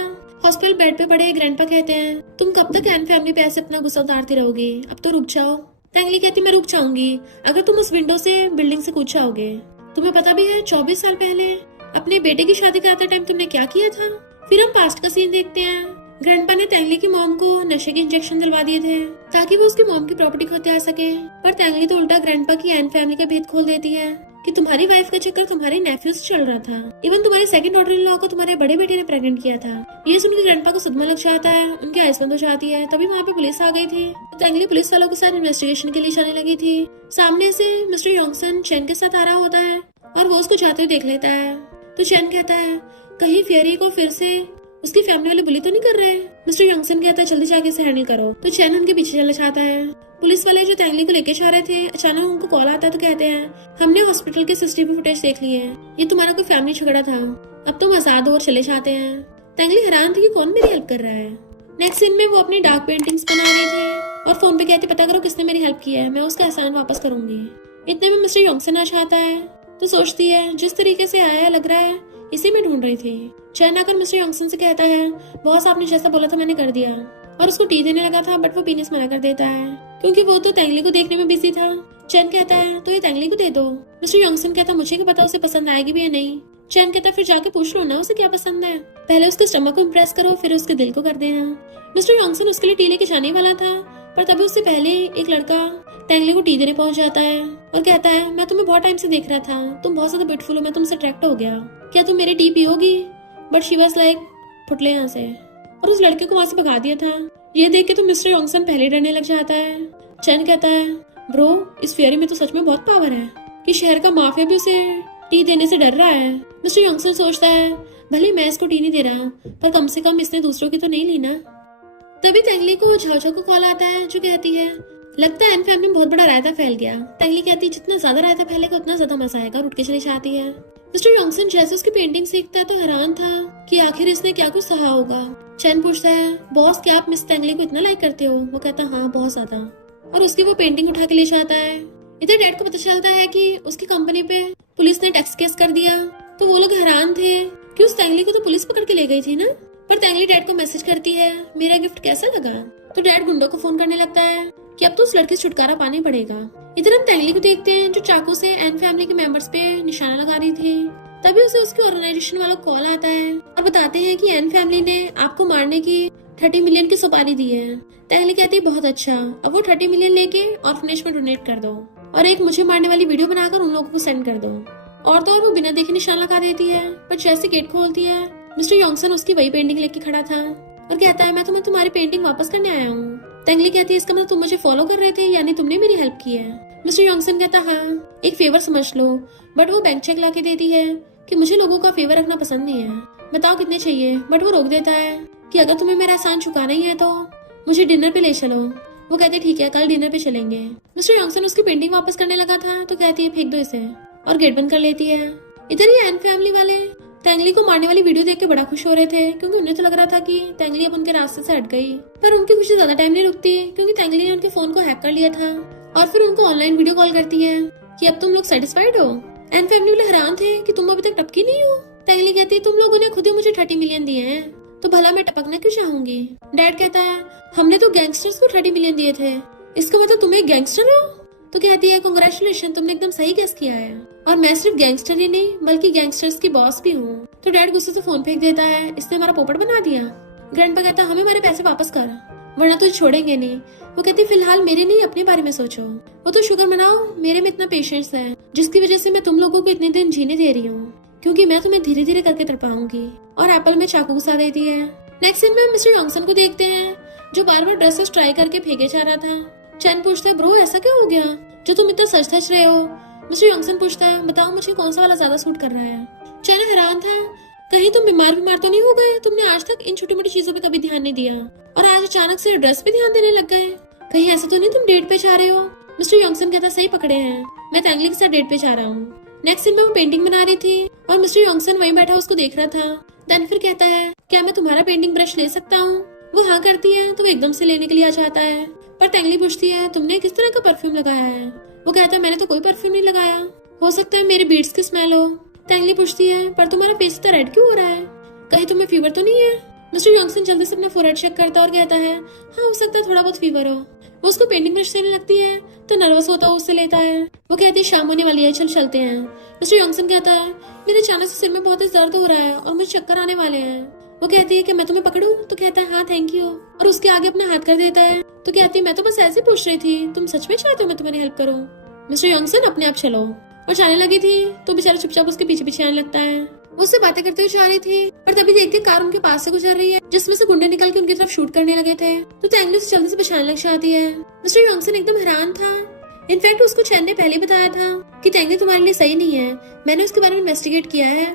हॉस्पिटल बेड पे पड़े ग्रैंडपा कहते हैं, तुम कब तक एन फैमिली पे ऐसे अपना गुस्सा उतारती रहोगी, अब तो रुक जाओ। तेंगली कहती, मैं रुक जाऊंगी अगर तुम उस विंडो से बिल्डिंग से कूद जाओगे। तुम्हें पता भी है 24 साल पहले अपने बेटे की शादी कराते टाइम तुमने क्या किया था? फिर हम पास्ट का सीन देखते हैं। ग्रैंडपा ने तेंगली की मॉम को नशे के इंजेक्शन दिलवा दिए थे ताकि वो उसकी मॉम की प्रॉपर्टी को हत्या सके, पर तेंगली तो उल्टा ग्रैंडपा की एन फैमिली का भेद खोल देती है कि तुम्हारी वाइफ का चक्कर तुम्हारे नेफ्यू से चल रहा था। इवन तुम्हारे सेकंड डॉटर इन लॉ को तुम्हारे बड़े बेटे ने प्रेग्नेंट किया था। ये सुनकर ग्रैंडपा को सदमा लग जाता है, उनकी आइस बंद हो जाती है। तभी वहाँ पे पुलिस आ गई थी। तेंगली पुलिस वालों के साथ इन्वेस्टिगेशन के लिए जाने लगी थी। सामने से मिस्टर योंगसन चैन के साथ आ रहा होता है और वो उसको जाते हुए देख लेता है। तो चैन कहता है कहीं फेरी को फिर से उसकी फैमिली वाले बुली तो नहीं कर रहे। मिस्टर योंगसन कहता है जल्दी जाके इसे हैंडल करो। तो चैन उनके पीछे चला जाता है। पुलिस वाले जो तेंगली को लेके जा रहे थे, अचानक उनको कॉल आता है तो कहते हैं हमने हॉस्पिटल के सीसीटीवी फुटेज देख ली है, ये तुम्हारा कोई फैमिली झगड़ा था, अब तुम आजाद हो और चले जाते हैं। तेंगली हैरान थी कि कौन मेरी हेल्प कर रहा है। नेक्स्ट सीन में वो अपनी डार्क पेंटिंग्स बना रही थी और फोन पे कहती पता करो किसने मेरी हेल्प की है, मैं उसका एहसान वापस करूंगी। इतने में मिस्टर योंगसन आ जाता है तो सोचती है जिस तरीके से आया लग रहा है इसी में ढूंढ रही थी। चैन आकर मिस्टर योंगसन से कहता है बॉस आपने जैसा बोला था मैंने कर दिया, और उसको टी देने लगा था बट वो पीने से मना कर देता है क्योंकि वो तो तेंगली को देखने में बिजी था। चैन कहता है तो ये तेंगली को दे दो। मिस्टर योंगसन कहता मुझे क्या पता उसे पसंद आएगी भी या नहीं। चैन कहता फिर जाके पूछ लो ना उसे क्या पसंद है, पहले उसके स्टमक को इम्प्रेस करो फिर उसके दिल को कर देना। मिस्टर योंगसन उसके लिए टी लेके जाने वाला था पर तभी उससे पहले एक लड़का तेंगली को टी देने पहुंच जाता है और कहता है मैं तुम्हें बहुत टाइम से देख रहा था, तुम बहुत ज्यादा ब्यूटीफुल हो, मैं तुमसे अट्रैक्ट हो गया, क्या तुम मेरी टी पियोगी? बट शी वाज लाइक फुटले यहाँ से, और उस लड़के को वहां से भगा दिया था। ये देख के तो मिस्टर योंगसन पहले डरने लग जाता है। चैन कहता है ब्रो इस फेरी में तो सच में बहुत पावर है कि शहर का माफिया भी उसे टी देने से डर रहा है। मिस्टर योंगसन सोचता है भले मैं इसको टी नहीं दे रहा पर कम से कम इसने दूसरों की तो नहीं ली ना। तभी तेंगली को झाओ को कॉल आता है जो कहती है लगता है एन फैमिली में बहुत बड़ा रायता फैल गया। तेंगली कहती है जितना ज्यादा रायता फैलेगा उतना ज्यादा मजा आएगा और उठ के चली जाती है। मिस्टर योंगसन जैसे उसकी पेंटिंग सीखता है तो हैरान था कि आखिर इसने क्या कुछ सहा होगा। चैन पूछता है बॉस क्या आप मिस तेंगली को इतना लाइक करते हो? वो कहता हाँ बहुत ज्यादा, और उसकी वो पेंटिंग उठा के ले जाता है। इधर डैड को पता चलता है कि उसकी कंपनी पे पुलिस ने टैक्स केस कर दिया, तो वो लोग हैरान थे कि उस तेंगली को तो पुलिस पकड़ के ले गई थी ना। पर तेंगली डैड को मैसेज करती है मेरा गिफ्ट कैसा लगा? तो डैड गुंडों को फोन करने लगता है कि अब तो उस लड़की से छुटकारा पाना ही पड़ेगा। इधर हम तेंगली को देखते हैं जो चाकू से एन फैमिली के मेंबर्स पे निशाना लगा रही थी। तभी उसे उसके ऑर्गेनाइजेशन वालों कॉल आता है और बताते हैं कि एन फैमिली ने आपको मारने की 30 मिलियन की सुपारी दी है। तेंगली कहती है बहुत अच्छा, अब वो 30 मिलियन लेके ऑर्फनेज में डोनेट कर दो और एक मुझे मारने वाली वीडियो बनाकर उन लोगों को सेंड कर दो। और तो और वो बिना देखे निशान लगा देती है। पर जैसे गेट खोलती है मिस्टर योंगसन उसकी वही पेंटिंग लेके खड़ा था और कहता है मैं तुम्हारी पेंटिंग वापस करने आया हूँ। तेंगली कहती है इसका मतलब तुम मुझे फॉलो कर रहे थे यानी तुमने मेरी हेल्प की है। मिस्टर योंगसन कहता हाँ एक फेवर समझ लो, बट वो बैंक चेक लाके देती है कि मुझे लोगों का फेवर रखना पसंद नहीं है, बताओ कितने चाहिए। बट वो रोक देता है कि अगर तुम्हें मेरा एहसान चुकाना ही है तो मुझे डिनर पे ले चलो। वो कहते ठीक है कल डिनर पे चलेंगे। मिस्टर योंगसन उसकी पेंटिंग वापस करने लगा था तो कहती है फेंक दो इसे, और गेट बंद कर लेती है। इधर ही एन फैमिली वाले तेंगली को मारने वाली वीडियो देख के बड़ा खुश हो रहे थे क्योंकि उन्हें तो लग रहा था कि तेंगली अब उनके रास्ते से हट गई। पर उनकी खुशी ज्यादा टाइम नहीं रुकती क्योंकि तेंगली ने उनके फोन को हैक कर लिया था और फिर उनको ऑनलाइन वीडियो कॉल करती है कि अब तुम लोग सेटिस्फाइड हो। एन फैमिली वाले हैरान थे कि तुम अभी तक टपकी नहीं हो। तेंगली कहती तुम लोगों ने खुद ही मुझे 30 मिलियन दिए हैं तो भला मैं टपकना क्यों चाहूंगी। डैड कहता है हमने तो गैंगस्टर्स को 30 मिलियन दिए थे, इसका मतलब तुम एक गैंगस्टर हो। तो कहती है कांग्रेचुलेशन तुमने एकदम सही गेस किया है, और मैं सिर्फ गैंगस्टर ही नहीं बल्कि गैंगस्टर्स की बॉस भी हूँ। तो डैड गुस्से से फोन फेंक देता है इसने हमारा पोपट बना दिया। ग्रैंडपा कहता हमें हमारे पैसे वापस कर वरना तुझे छोड़ेंगे नहीं। वो कहती फिलहाल मेरे नहीं अपने बारे में सोचो। वो तो शुक्र मनाओ मेरे में इतना पेशेंस है जिसकी वजह से मैं तुम लोगों को इतने दिन जीने दे रही हूँ, क्योंकि मैं तुम्हें धीरे धीरे करके तड़पाऊंगी। और एप्पल में चाकू घुसा देती है। नेक्स्ट सीन में मिस्टर योंगसन को देखते हैं जो बार बार ड्रेसेस ट्राई करके फेंके जा रहा था। चैन पूछता है ब्रो ऐसा क्या हो गया जो तुम इतना सच धज रहे हो। मिस्टर योंगसन पूछता है बताओ मुझे कौन सा वाला ज्यादा सूट कर रहा है। चैन हैरान था कहीं तुम बीमार तो नहीं हो गए, तुमने आज तक इन छोटी मोटी चीजों पे कभी ध्यान नहीं दिया और आज अचानक से ड्रेस पे ध्यान देने लग गए, कहीं ऐसा तो नहीं तुम डेट पे जा रहे हो। मिस्टर योंगसन कहता सही पकड़े हैं, मैं तेंगली के साथ डेट पे जा रहा हूँ। नेक्स्ट सीन में वो पेंटिंग बना रही थी और मिस्टर योंगसन वहीं बैठा उसको देख रहा था। देन फिर कहता है क्या मैं तुम्हारा पेंटिंग ब्रश ले सकता हूँ। वो हाँ करती है तो वो एकदम से लेने के लिए आ जाता है। पर तेंगली पूछती है तुमने किस तरह का परफ्यूम लगाया है। वो कहता है मैंने तो कोई परफ्यूम नहीं लगाया, हो सकता है मेरे बीड्स की स्मेल हो। तेंगली पूछती है पर तुम्हारा फेस इतना रेड क्यों हो रहा है, कहीं तुम्हें फीवर तो नहीं है। मिस्टर योंगसन जल्दी से अपना फोरहेड चेक करता और कहता है हाँ हो सकता है थोड़ा बहुत फीवर हो। वो उसको पेंटिंग ब्रश देने लगती है तो नर्वस होता है उससे लेता है। वो कहती है शाम होने वाली है, चल चलते हैं। मिस्टर यॉन्गसन कहता है मेरे अचानक से सिर में बहुत दर्द हो रहा है और मुझे चक्कर आने वाले हैं। वो कहती है कि मैं तुम्हें पकड़ूं? तो कहता है हाँ थैंक यू, और उसके आगे अपना हाथ कर देता है। तो कहती है मैं तो बस ऐसे पूछ रही थी, तुम सच में चाहते हो मैं तुम्हारी हेल्प करूं? मिस्टर यॉन्गसन अपने आप चलो। और जाने लगी थी तो बेचारा चुपचाप उसके पीछे पीछे आने लगता है। वो उससे बातें करते हुए जा रही थी पर तभी देखती कार उनके पास से गुजर रही है जिसमें से गुंडे निकल के उनकी तरफ शूट करने लगे थे। तो तैंगली उसे जल्दी से बचाने लग जाती है। मिस्टर यॉन्गसन एकदम हैरान था। इनफैक्ट उसको चैन ने पहले बताया था कि तैंगली तुम्हारे लिए सही नहीं है। मैंने उसके बारे में इन्वेस्टिगेट किया है।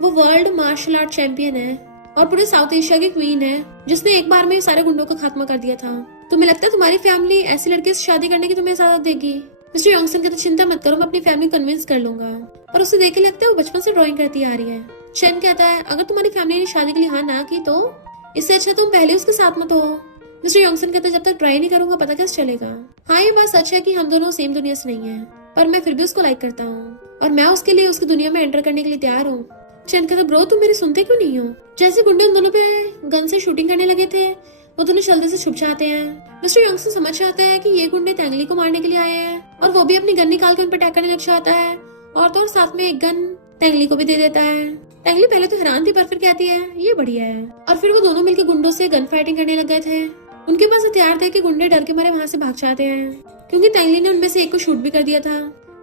वो वर्ल्ड मार्शल आर्ट चैंपियन है और पूरे साउथ एशिया की क्वीन है जिसने एक बार में सारे गुंडों का खात्मा कर दिया था। तुम्हें लगता है तुम्हारी फैमिली ऐसे लड़के से शादी करने की तुम्हें इजाजत देगी? मिस्टर यॉन्गसन कहते चिंता मत करो, मैं अपनी फैमिली कन्विंस कर लूंगा। पर उसे देख के लगता है वो बचपन से ड्राइंग करती आ रही है। चैन कहता है अगर तुम्हारी फैमिली ने शादी के लिए हाँ ना की तो इससे अच्छा तुम पहले उसके साथ मत हो। मिस्टर यॉन्गसन कहता है जब तक ट्राई नहीं करूंगा पता कैसे चलेगा। हाँ ये बात सच है कि हम दोनों सेम दुनिया से नहीं है, पर मैं फिर भी उसको लाइक करता हूँ और मैं उसके लिए उसकी दुनिया में एंटर करने के लिए तैयार हूँ। चैन कहता ब्रो तुम मेरी सुनते क्यों नहीं हो? जैसे गुंडे उन दोनों पे गन से शूटिंग करने लगे थे वो दोनों जल्दी से छुप जाते हैं। मिस्टर यॉन्गसन समझ जाता है कि ये गुंडे तैंगली को मारने के लिए आए हैं और वो भी अपनी गन निकाल के उन पर अटैक करने लग जाता है और तो और साथ में एक गन तैंगली को भी दे देता है। तैंगली पहले तो हैरान थी पर फिर कहती है ये बढ़िया है। और फिर वो दोनों मिलकर गुंडों से गन फाइटिंग करने लग गए थे। उनके पास हथियार थे कि गुंडे डर के मारे वहाँ से भाग जाते हैं क्योंकि तैंगली ने उनमें से एक को शूट भी कर दिया था,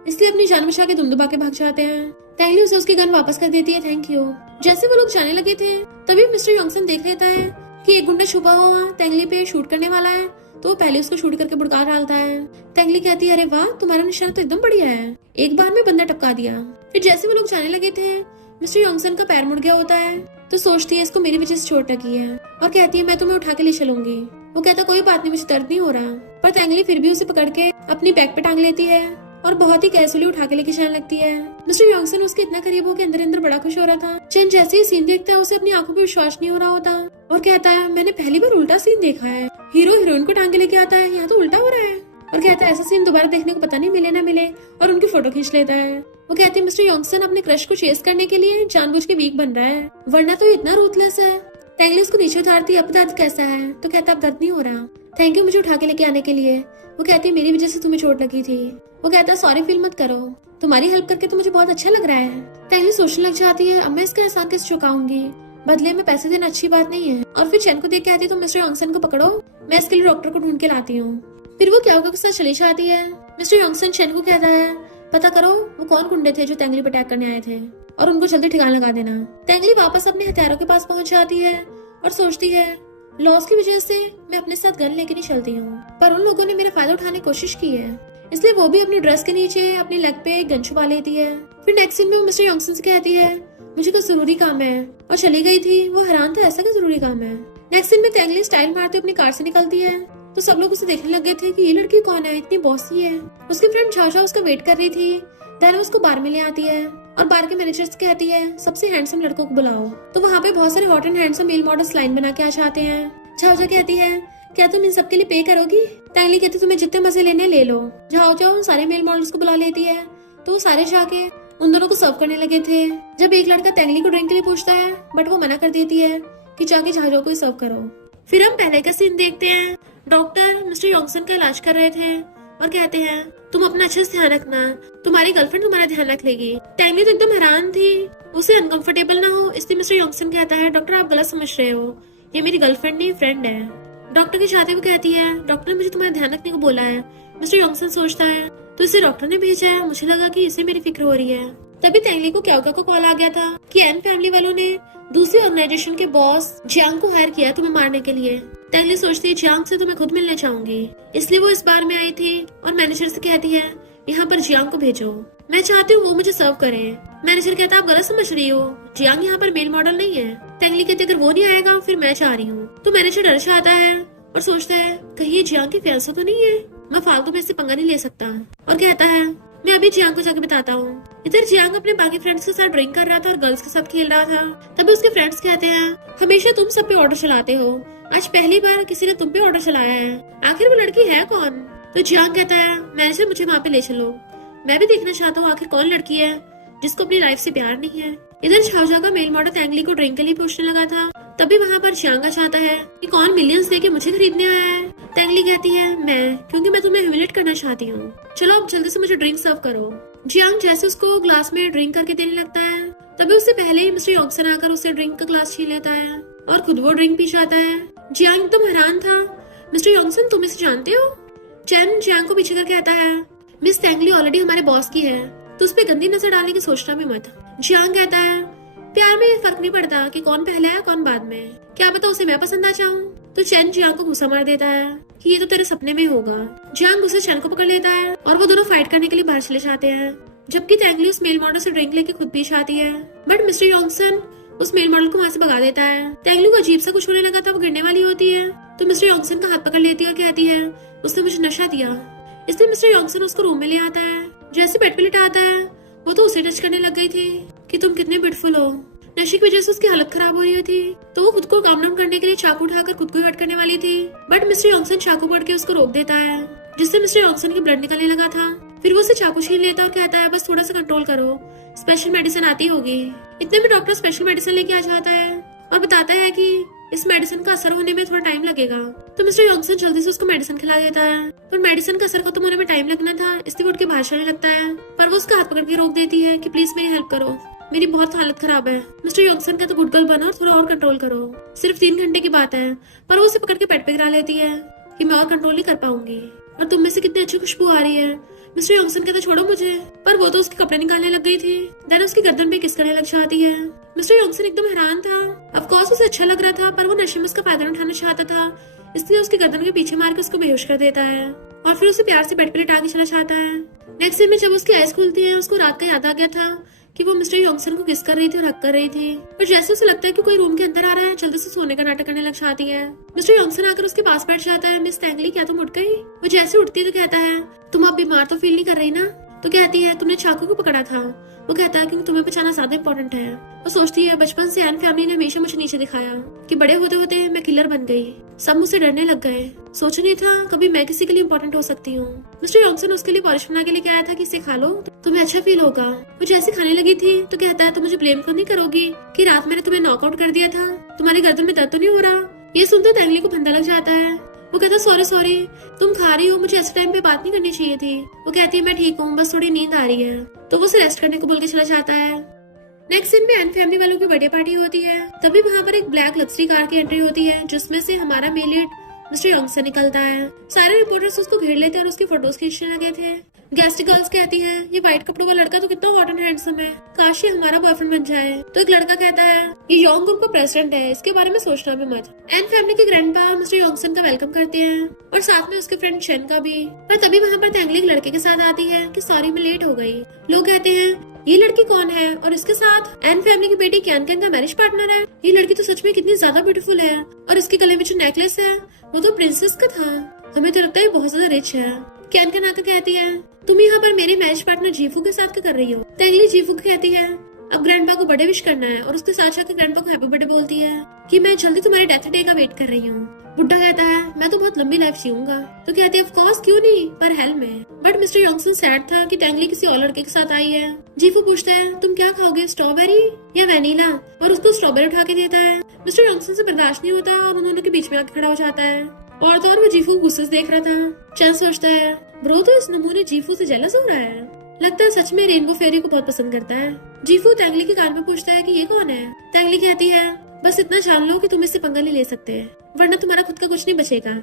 इसलिए अपनी जान बचा के दुम दुबा के भाग जाते हैं। तैंगली उसे उसकी गन वापस कर देती है थैंक यू। जैसे वो लोग जाने लगे थे तभी मिस्टर यॉन्गसन देख लेता है कि एक गुंडा छुपा हुआ तैंगली पे शूट करने वाला है तो वो पहले उसको शूट करके बुड़का डालता है। तैंगली कहती है अरे वाह तुम्हारा निशाना तो एकदम बढ़िया है, एक बार में बंदा टपका दिया। फिर जैसे वो लोग जाने लगे थे मिस्टर यॉन्गसन का पैर मुड़ गया होता है तो सोचती है इसको मेरी वजह से चोट लगी है और कहती है मैं तुम्हें उठा के ले चलूंगी। वो कहता कोई बात नहीं मुझे दर्द नहीं हो रहा, पर तैंगली फिर भी उसे पकड़ के अपनी बैक पे टांग लेती है और बहुत ही कैजुअली उठा के लेके जाने लगती है। मिस्टर यॉन्गसन उसके इतना करीब हो के अंदर अंदर बड़ा खुश हो रहा था। चैन जैसे ही सीन देखता है उसे अपनी आंखों पे विश्वास नहीं हो रहा होता और कहता है मैंने पहली बार उल्टा सीन देखा है, हीरो हीरोइन को टांग के लेके आता है, यहाँ तो उल्टा हो रहा है। और कहता है ऐसा सीन दोबारा देखने को पता नहीं मिले ना मिले, और उनकी फोटो खींच लेता है। वो कहती है मिस्टर यॉन्गसन अपने क्रश को चेस करने के लिए जानबूझ के वीक बन रहा है, वरना तो इतना रूथलेस है। तैंगली उसको नीचे उतारती है अब दर्द कैसा है? तो कहता अब दर्द नहीं हो रहा, थैंक यू मुझे उठा के लेके आने के लिए। वो कहती है मेरी वजह से तुम्हें चोट लगी थी। वो कहता है सॉरी फील मत करो, तुम्हारी हेल्प करके तो मुझे बहुत अच्छा लग रहा है। तैंगली सोचने लग जाती है अब मैं इसका एहसान कैसे चुकाऊंगी, बदले में पैसे देना अच्छी बात नहीं है। और फिर चैन को देख के कहती है तो मिस्टर यॉन्गसन को पकड़ो, मैं इसके लिए डॉक्टर को ढूंढ के लाती हूँ। फिर वो क्या के साथ चली जाती है। मिस्टर यॉन्गसन चैन को कहता है पता करो वो कौन गुंडे थे जो तैंगली पर अटैक करने आए थे और उनको जल्दी ठिकाना लगा देना। तैंगली वापस अपने हथियारों के पास पहुंच जाती है और सोचती है लॉस की वजह से मैं अपने साथ गन लेके नहीं चलती हूँ, पर उन लोगों ने मेरा फायदा उठाने की कोशिश की है, इसलिए वो भी अपनी ड्रेस के नीचे अपनी लेग पे एक गन छुपा लेती है। फिर नेक्स्ट सीन में वो मिस्टर यॉन्गसन से कहती है मुझे कुछ जरूरी काम है, और चली गई थी। वो हैरान था ऐसा क्या जरूरी काम है। नेक्स्ट सीन में तैंगली स्टाइल मारते अपनी कार से निकलती है तो सब लोग उसे देखने लग गए थे कि ये लड़की कौन है, इतनी बॉसी है। उसकी फ्रेंड झाझा उसका वेट कर रही थी। दैन उसको बार में ले आती है और बार के मैनेजर से कहती है सबसे हैंडसम लड़कों को बुलाओ। तो वहाँ पे बहुत सारे hot and handsome mail models line बना के आ जाते हैं। झाझा कहती है क्या तुम इन सबके लिए पे करोगी? तैंगली कहती तुम्हें जितने मजे लेने ले लो। झाओ सारे मेल मॉडल्स को बुला लेती है तो वो सारे जाके उन दोनों को सर्व करने लगे थे। जब एक लड़का तैंगली को ड्रिंक के लिए पूछता है बट वो मना कर देती है कि जाके झाझा को ही सर्व करो। फिर हम पहले का सीन देखते हैं। डॉक्टर मिस्टर यॉन्गसन का इलाज कर रहे थे और कहते हैं तुम अपना अच्छे से ध्यान रखना, तुम्हारी गर्लफ्रेंड तुम्हारा ध्यान रख लेगी। तैंगली तो एकदम हैरान थी, उसे अनकंफर्टेबल ना हो इसलिए मिस्टर यॉन्गसन कहता है डॉक्टर आप गलत समझ रहे हो, ये मेरी गर्लफ्रेंड नहीं फ्रेंड है। डॉक्टर के चाहते हुए कहती है डॉक्टर ने मुझे तुम्हारा ध्यान रखने को बोला है। मिस्टर यॉन्गसन सोचता है तो इसे डॉक्टर ने भेजा है, मुझे लगा कि इसे मेरी फिक्र हो रही है। तभी तैंगली को क्याओका को कॉल आ गया था कि एन फैमिली वालों ने दूसरी ऑर्गेनाइजेशन के बॉस जियांग को हायर किया तुम्हें मारने के लिए। तैंगली सोचती है जियांग से तो मैं खुद मिलने चाहूंगी, इसलिए वो इस बार में आई थी और मैनेजर से कहती है यहाँ पर जियांग को भेजो, मैं चाहती हूँ वो मुझे सर्व करे। मैनेजर कहता आप गलत समझ रही हो, जियांग यहाँ पर मेल मॉडल नहीं है। तैंगली कहती अगर वो नहीं आएगा फिर मैं चाह रही हूँ। तो मैनेजर डर जाता है और सोचता है कहीं जियांग की फियांसा तो नहीं है, मैं फालतू में इससे पंगा नहीं ले सकता, और कहता है मैं अभी जियांग को जाके बताता हूँ। इधर जियांग अपने बाकी फ्रेंड्स के साथ ड्रिंक कर रहा था और गर्ल्स के साथ खेल रहा था। तभी उसके फ्रेंड्स कहते हैं हमेशा तुम सब पे ऑर्डर चलाते हो, आज पहली बार किसी ने तुम पे ऑर्डर चलाया है, आखिर वो लड़की है कौन? तो जियांग कहता है मैनेजर मुझे वहाँ पे ले चलो, मैं भी देखना चाहता हूँ आखिर कौन लड़की है जिसको अपनी लाइफ से प्यार नहीं है। इधर झाओजा का मेल मॉडल तैंगली को ड्रिंक के लिए पूछने लगा था। तभी वहाँ पर जियांग चाहता है कि कौन मिलियंस दे के मुझे खरीदने आया है। तेंगली कहती है मैं, क्योंकि मैं तुम्हें ह्यूमिलेट करना चाहती हूँ। चलो अब जल्दी से मुझे ड्रिंक सर्व करो। जियांग जैसे उसको ग्लास में ड्रिंक करके देने लगता है, तभी उससे पहले ही मिस्टर योंगसन आकर उससे ड्रिंक का ग्लास छीन लेता है और खुद वो ड्रिंक पी जाता है। जियांग एकदम हैरान था। मिस्टर योंगसन, तुम इसे जानते हो? चैन जियांग को पीछे कर कहता है, मिस तेंगली ऑलरेडी हमारे बॉस की है, तो उस पर गंदी नजर डालने की सोचना भी मत। जियांग कहता है, प्यार में फर्क नहीं पड़ता कि कौन पहला है कौन बाद में, क्या पता उसे मैं पसंद आ जाऊं। तो चैन जियांग को गुस्सा मार देता है कि ये तो तेरे सपने में होगा। जियांग गुस्से चैन को पकड़ लेता है और वो दोनों फाइट करने के लिए बाहर चले जाते हैं, जबकि तेंगली उस मेल मॉडल से ड्रिंक लेके खुद पी जाती है। बट मिस्टर योंगसन उस मेल मॉडल को वहाँ से भगा देता है। तेंगली को अजीब सा कुछ होने लगा था, वो गिरने वाली होती है तो मिस्टर योंगसन का हाथ पकड़ लेती है और कहती है, उसने मुझे नशा दिया। इसलिए मिस्टर योंगसन उसको रूम में ले आता है। जैसे बेड पे लिटाता है, वो तो उसे टच करने लग गई थी कि तुम कितने ब्यूटीफुल हो। नशे की वजह से उसकी हालत खराब हो रही थी, तो वो खुद को काम डाउन करने के लिए चाकू उठाकर खुद को कट करने वाली थी। बट मिस्टर योंगसन चाकू पकड़ के उसको रोक देता है, जिससे मिस्टर योंगसन की ब्लड निकलने लगा था। फिर वो उसे चाकू छीन लेता और कहता है, बस थोड़ा सा कंट्रोल करो, स्पेशल मेडिसिन आती होगी। इतने में डॉक्टर स्पेशल मेडिसिन लेके आ जाता है और बताता है कि इस मेडिसिन का असर होने में थोड़ा टाइम लगेगा। तो मिस्टर योंगसन जल्दी से उसको मेडिसिन खिला देता है, पर मेडिसिन का असर खत्म होने में टाइम लगना था, इसलिए वो उठ के बाहर चलने लगता है। पर वो उसका हाथ पकड़ के रोक देती है कि प्लीज मेरी हेल्प करो, मेरी बहुत हालत खराब है। मिस्टर योंगसन का तो गुड गर्ल बनो और थोड़ा और कंट्रोल करो, सिर्फ 3 घंटे की बात है। पर वो उसे पकड़ के बेड पे गिरा लेती है कि मैं और कंट्रोल नहीं कर पाऊंगी, और तुम में से कितनी अच्छी खुशबू आ रही है। मिस्टर योंगसन कहता, छोड़ो मुझे, पर वो तो उसके कपड़े निकालने लग गई थी। देन उसकी गर्दन पे किस करने लग जाती है। मिस्टर योंगसन एकदम हैरान था। ऑफ कोर्स उसे अच्छा लग रहा था, पर वो नशे में उसका फायदा उठाना चाहता था, इसलिए उसकी गर्दन के पीछे मार के उसको बेहोश कर देता है और फिर उसे प्यार से बेड पे लिटा के चला जाता है। नेक्स्ट डे में जब उसकी आईज खुलती है, उसको रात का याद आ गया था कि वो मिस्टर योंगसन को किस कर रही थी और हक कर रही थी। पर जैसे उसे लगता है कि कोई रूम के अंदर आ रहा है, जल्दी से सोने का नाटक करने लग जाती है। मिस्टर योंगसन आकर उसके पास बैठ जाता है, मिस तेंगली क्या तुम उठ गई? वो जैसे उठती है तो कहता है, तुम अब बीमार तो फील नहीं कर रही ना? तो कहती है, तुमने चाकू को पकड़ा था? वो कहता है, क्योंकि तुम्हें बचाना ज्यादा इम्पोर्टेंट है। वो सोचती है, बचपन से एन फैमिली ने हमेशा मुझे नीचे दिखाया कि बड़े होते होते मैं किलर बन गई, सब मुझसे डरने लग गए, सोचा नहीं था कभी मैं किसी के लिए इम्पोर्टेंट हो सकती हूँ। मिस्टर योंगसन उसके लिए पॉलिश बना के लेके आया था कि इसे खा लो, तुम्हें अच्छा फील होगा। वो जैसे खाने लगी थी तो कहता है, तुम मुझे ब्लेम क्यों नहीं करोगी कि रात मैंने तुम्हें नॉकआउट कर दिया था? तुम्हारी गर्दन में दर्द तो नहीं हो रहा? ये सुनते तेंगली को फंदा लग जाता है। वो कहता, सॉरी, तुम खा रही हो, मुझे ऐसे टाइम पे बात नहीं करनी चाहिए थी। वो कहती है, मैं ठीक हूँ, बस थोड़ी नींद आ रही है। तो वो उसे रेस्ट करने को बोल के चला जाता है। नेक्स्ट सीन में एन फैमिली वालों की बर्थडे पार्टी होती है। तभी वहाँ पर एक ब्लैक लग्जरी कार की एंट्री होती है, जिसमें से हमारा मेल लीड मिस्टर योंगसन निकलता है। सारे रिपोर्टर्स उसको घेर लेते हैं और उसकी फोटोज खींचने लगे थे। गेस्ट गर्ल्स कहती है, ये व्हाइट कपड़ों वाला लड़का तो कितना हॉट एंड हैंडसम है, काश ये हमारा बॉयफ्रेंड बन जाए। तो एक लड़का कहता है, ये योंग ग्रुप का प्रेसिडेंट है, इसके बारे में सोचना भी मत। एन फैमिली के ग्रैंडपा मिस्टर योंगसन का वेलकम करते हैं और साथ में उसके फ्रेंड चेन का भी। पर तभी वहाँ पर तेंगली एक लड़के के साथ आती है कि सॉरी मैं लेट हो गई। लोग कहते हैं, ये लड़की कौन है और इसके साथ एन फैमिली की बेटी कैन कैन का मैरिज पार्टनर है। ये लड़की तो सच में कितनी ज्यादा ब्यूटीफुल है, और इसके गले में जो नेकलेस है वो तो प्रिंसेस का था, हमें तो लगता है बहुत ज्यादा रिच है। कैन कैन आकर कहती है, तुम यहाँ पर मेरे मैरिज पार्टनर जीफू के साथ क्या कर रही हो? तेंगली जीफू को कहती है, अब ग्रैंडपा को बर्थडे विश करना है, और उसके साथ साथ ग्रैंडपा को हैप्पी बर्थडे बोलती है कि मैं जल्दी तुम्हारे डेथ डे का वेट कर रही हूँ। बुड्ढा कहता है, मैं तो बहुत लंबी लाइफ जीऊंगा। तो कहती है, ऑफ कोर्स क्यों नहीं, पर हेल में। बट मिस्टर योंगसन सैड था कि तेंगली किसी और लड़के के साथ आई है। जीफू पूछते हैं, तुम क्या खाओगे, स्ट्रॉबेरी या वेनिला? और उसको स्ट्रॉबेरी उठा के देता है। मिस्टर योंगसन से बर्दाश्त नहीं होता और उन्होंने के बीच में आके खड़ा हो जाता है। और तो और वो जीफू गुस्से से देख रहा था। चैन सोचता है, ब्रो तो इस नमूने जीफू से जेलस हो रहा है, लगता है सच में रेनबो फेरी को बहुत पसंद करता है। जीफू तेंगली के कान में पूछता है कि ये कौन है? तेंगली कहती है, बस इतना जान लो कि तुम इससे पंगा नहीं ले सकते, वरना तुम्हारा खुद का कुछ नहीं बचेगा।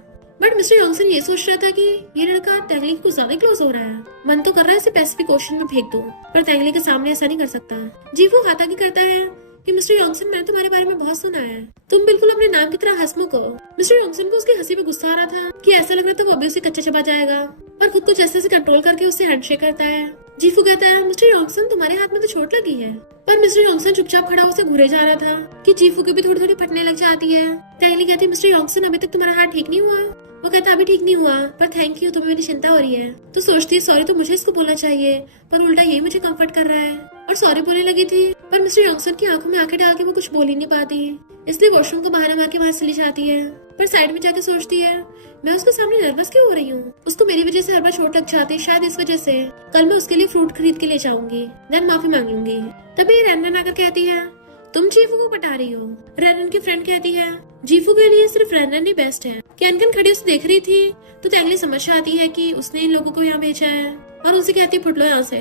बट मिस्टर योंगसन ये सोच रहा था कि ये लड़का तेंगली के कुछ ज्यादा क्लोज हो रहा है, मन तो कर रहा है इसे पैसिफिक ओशन में फेंक दूं, पर तेंगली के सामने ऐसा नहीं कर सकता। जीफू हाथागी करता है कि मिस्टर योंगसन, मैंने तुम्हारे बारे में बहुत सुना है, तुम बिल्कुल अपने नाम की तरह हंसमुख हो। मिस्टर योंगसन को उसकी हंसी पे गुस्सा आ रहा था कि ऐसा लग रहा था वो अभी उसे कच्चा चबा जाएगा, और खुद को जैसे कंट्रोल करके उससे हैंडशेक करता है। जीफू कहता है, मिस्टर योंगसन तुम्हारे हाथ में तो चोट लगी है। पर मिस्टर योंगसन चुपचाप खड़ा उसे घूरे जा रहा था कि जीफू की भी थोड़ी थोड़ी फटने लग जाती है। तेंगली कहती है, मिस्टर योंगसन अभी तक तुम्हारा हाथ ठीक नहीं हुआ? वो कहता, अभी ठीक नहीं हुआ, पर थैंक यू, तुम्हें मेरी चिंता हो रही है। तो सोचती है, सॉरी तो मुझे इसको बोलना चाहिए, पर उल्टा ये मुझे कंफर्ट कर रहा है। और सॉरी बोलने लगी थी, पर मिस्टर योंगसन की आंखों में आंखें डाल के वो कुछ बोल ही नहीं पाती, इसलिए वॉशरूम को बहाना मार के वहां चली जाती है। पर साइड में जाके सोचती है, मैं उसके सामने नर्वस क्यों हो रही हूँ? उसको मेरी वजह से हर बार चोट लग जाती है, शायद इस वजह से। कल मैं उसके लिए फ्रूट खरीद के ले जाऊंगी, देन माफी मांग लूंगी। तभी रैनन आकर कहती है, तुम जीफू को पटा रही हो? रैनन की फ्रेंड कहती है, जीफू के लिए सिर्फ रैनन ही बेस्ट है, कैन खड़ी उसे देख रही थी तो टैंगली समझ आती है कि उसने इन लोगों को यहाँ भेजा है और उनसे कहती है फुट लो यहाँ से।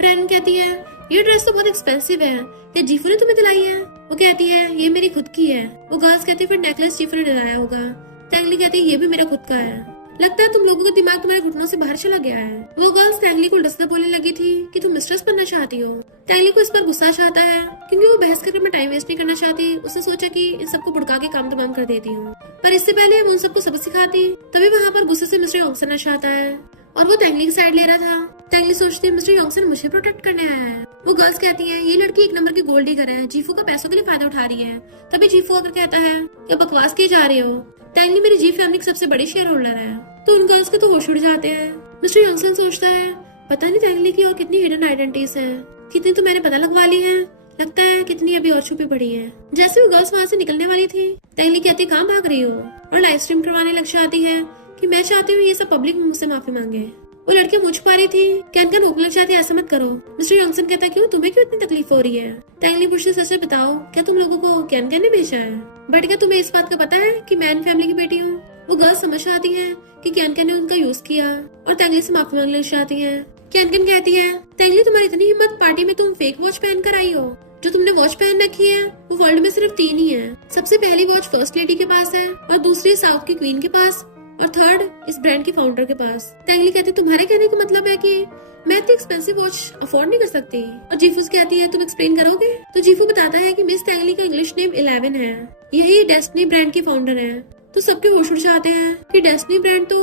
रैन कहती है ये ड्रेस तो बहुत एक्सपेंसिव है, क्या जीफू ने तुम्हें दिलाई है? वो कहती है ये मेरी खुद की है। वो गर्ल्स कहती है फिर नेकलेस जीफू ने दिलाया होगा। टैंगली कहती है ये भी मेरा खुद का है। लगता है तुम लोगों का दिमाग तुम्हारे घुटनों से बाहर चला गया है। वो गर्ल्स टैंगली को उल्टा बोलने लगी थी कि तुम मिस्ट्रेस बनना चाहती हो। टैंगली को इस पर गुस्सा आता है क्योंकि वो बहस करके मैं टाइम वेस्ट नहीं करना चाहती। उसने सोचा कि इन सबको भुड़का के काम तमाम कर देती हूँ, पर इससे पहले वो उन सबको सबक सिखाती। तभी वहाँ पर गुस्से से मिस्टर योंगसन आता है और वो टैंगली की साइड ले रहा था। टैंगली सोचती है मिस्टर योंगसन मुझे प्रोटेक्ट करने आया है। वो गर्ल्स कहती है ये लड़की एक नंबर की गोल्ड डिगर है, जीफू का पैसों के लिए फायदा उठा रही है। तभी जीफू आकर कहता है क्या बकवास किए जा रहे हो, टैंगली मेरी जी फैमिली की सबसे बड़ी शेयर होल्डर है। तो उन गर्ल्स के तो होश उड़ जाते हैं। मिस्टर योंगसन सोचता है पता नहीं टैंगली की और कितनी हिडन आइडेंटिटीज है, कितनी तो मैंने पता लगवा ली है, लगता है कितनी अभी और छुपी पड़ी है। जैसे वो गर्ल्स वहाँ से निकलने वाली थी टैंगली कहती कहाँ भाग रही हो और लाइव स्ट्रीम करवाने लग जाती है कि मैं चाहती हूँ ये सब पब्लिक मुझसे माफी मांगे। वो लड़की मुझ पा रही थी, कैन रोकना चाहती है ऐसा मत करो। मिस्टर योंगसन कहता क्यों तुम्हें क्यों इतनी तकलीफ हो रही है? टैंगली पूछती सच में बताओ क्या तुम लोगों को कैन ने भेजा है? बट क्या तुम्हें इस बात का पता है कि मैं फैमिली की बेटी हूँ? वो गर्ल्स समझ आती है कि कैन ने उनका यूज किया और टैंगली से माफी मांगने लग जाती है। कैन कहती है टैंगली तुम्हारी इतनी हिम्मत, पार्टी में तुम फेक वॉच पहन कर आई हो। जो तुमने वॉच पहन रखी है वो वर्ल्ड में सिर्फ 3 ही है। सबसे पहली वॉच फर्स्ट लेडी के पास है और दूसरी साउथ की क्वीन के पास और थर्ड इस ब्रांड के फाउंडर के पास। टैंगली कहती तुम्हारे कहने का मतलब है कि मैं इतनी एक्सपेंसिव वॉच अफोर्ड नहीं कर सकती। और जीफू कहती है तुम एक्सप्लेन करोगे? तो जीफू बताता है कि मिस टैंगली का इंग्लिश नेम 11 है, यही डेस्टिनी ब्रांड की फाउंडर है। तो सबके होश उड़ जाते हैं कि डेस्टिनी ब्रांड तो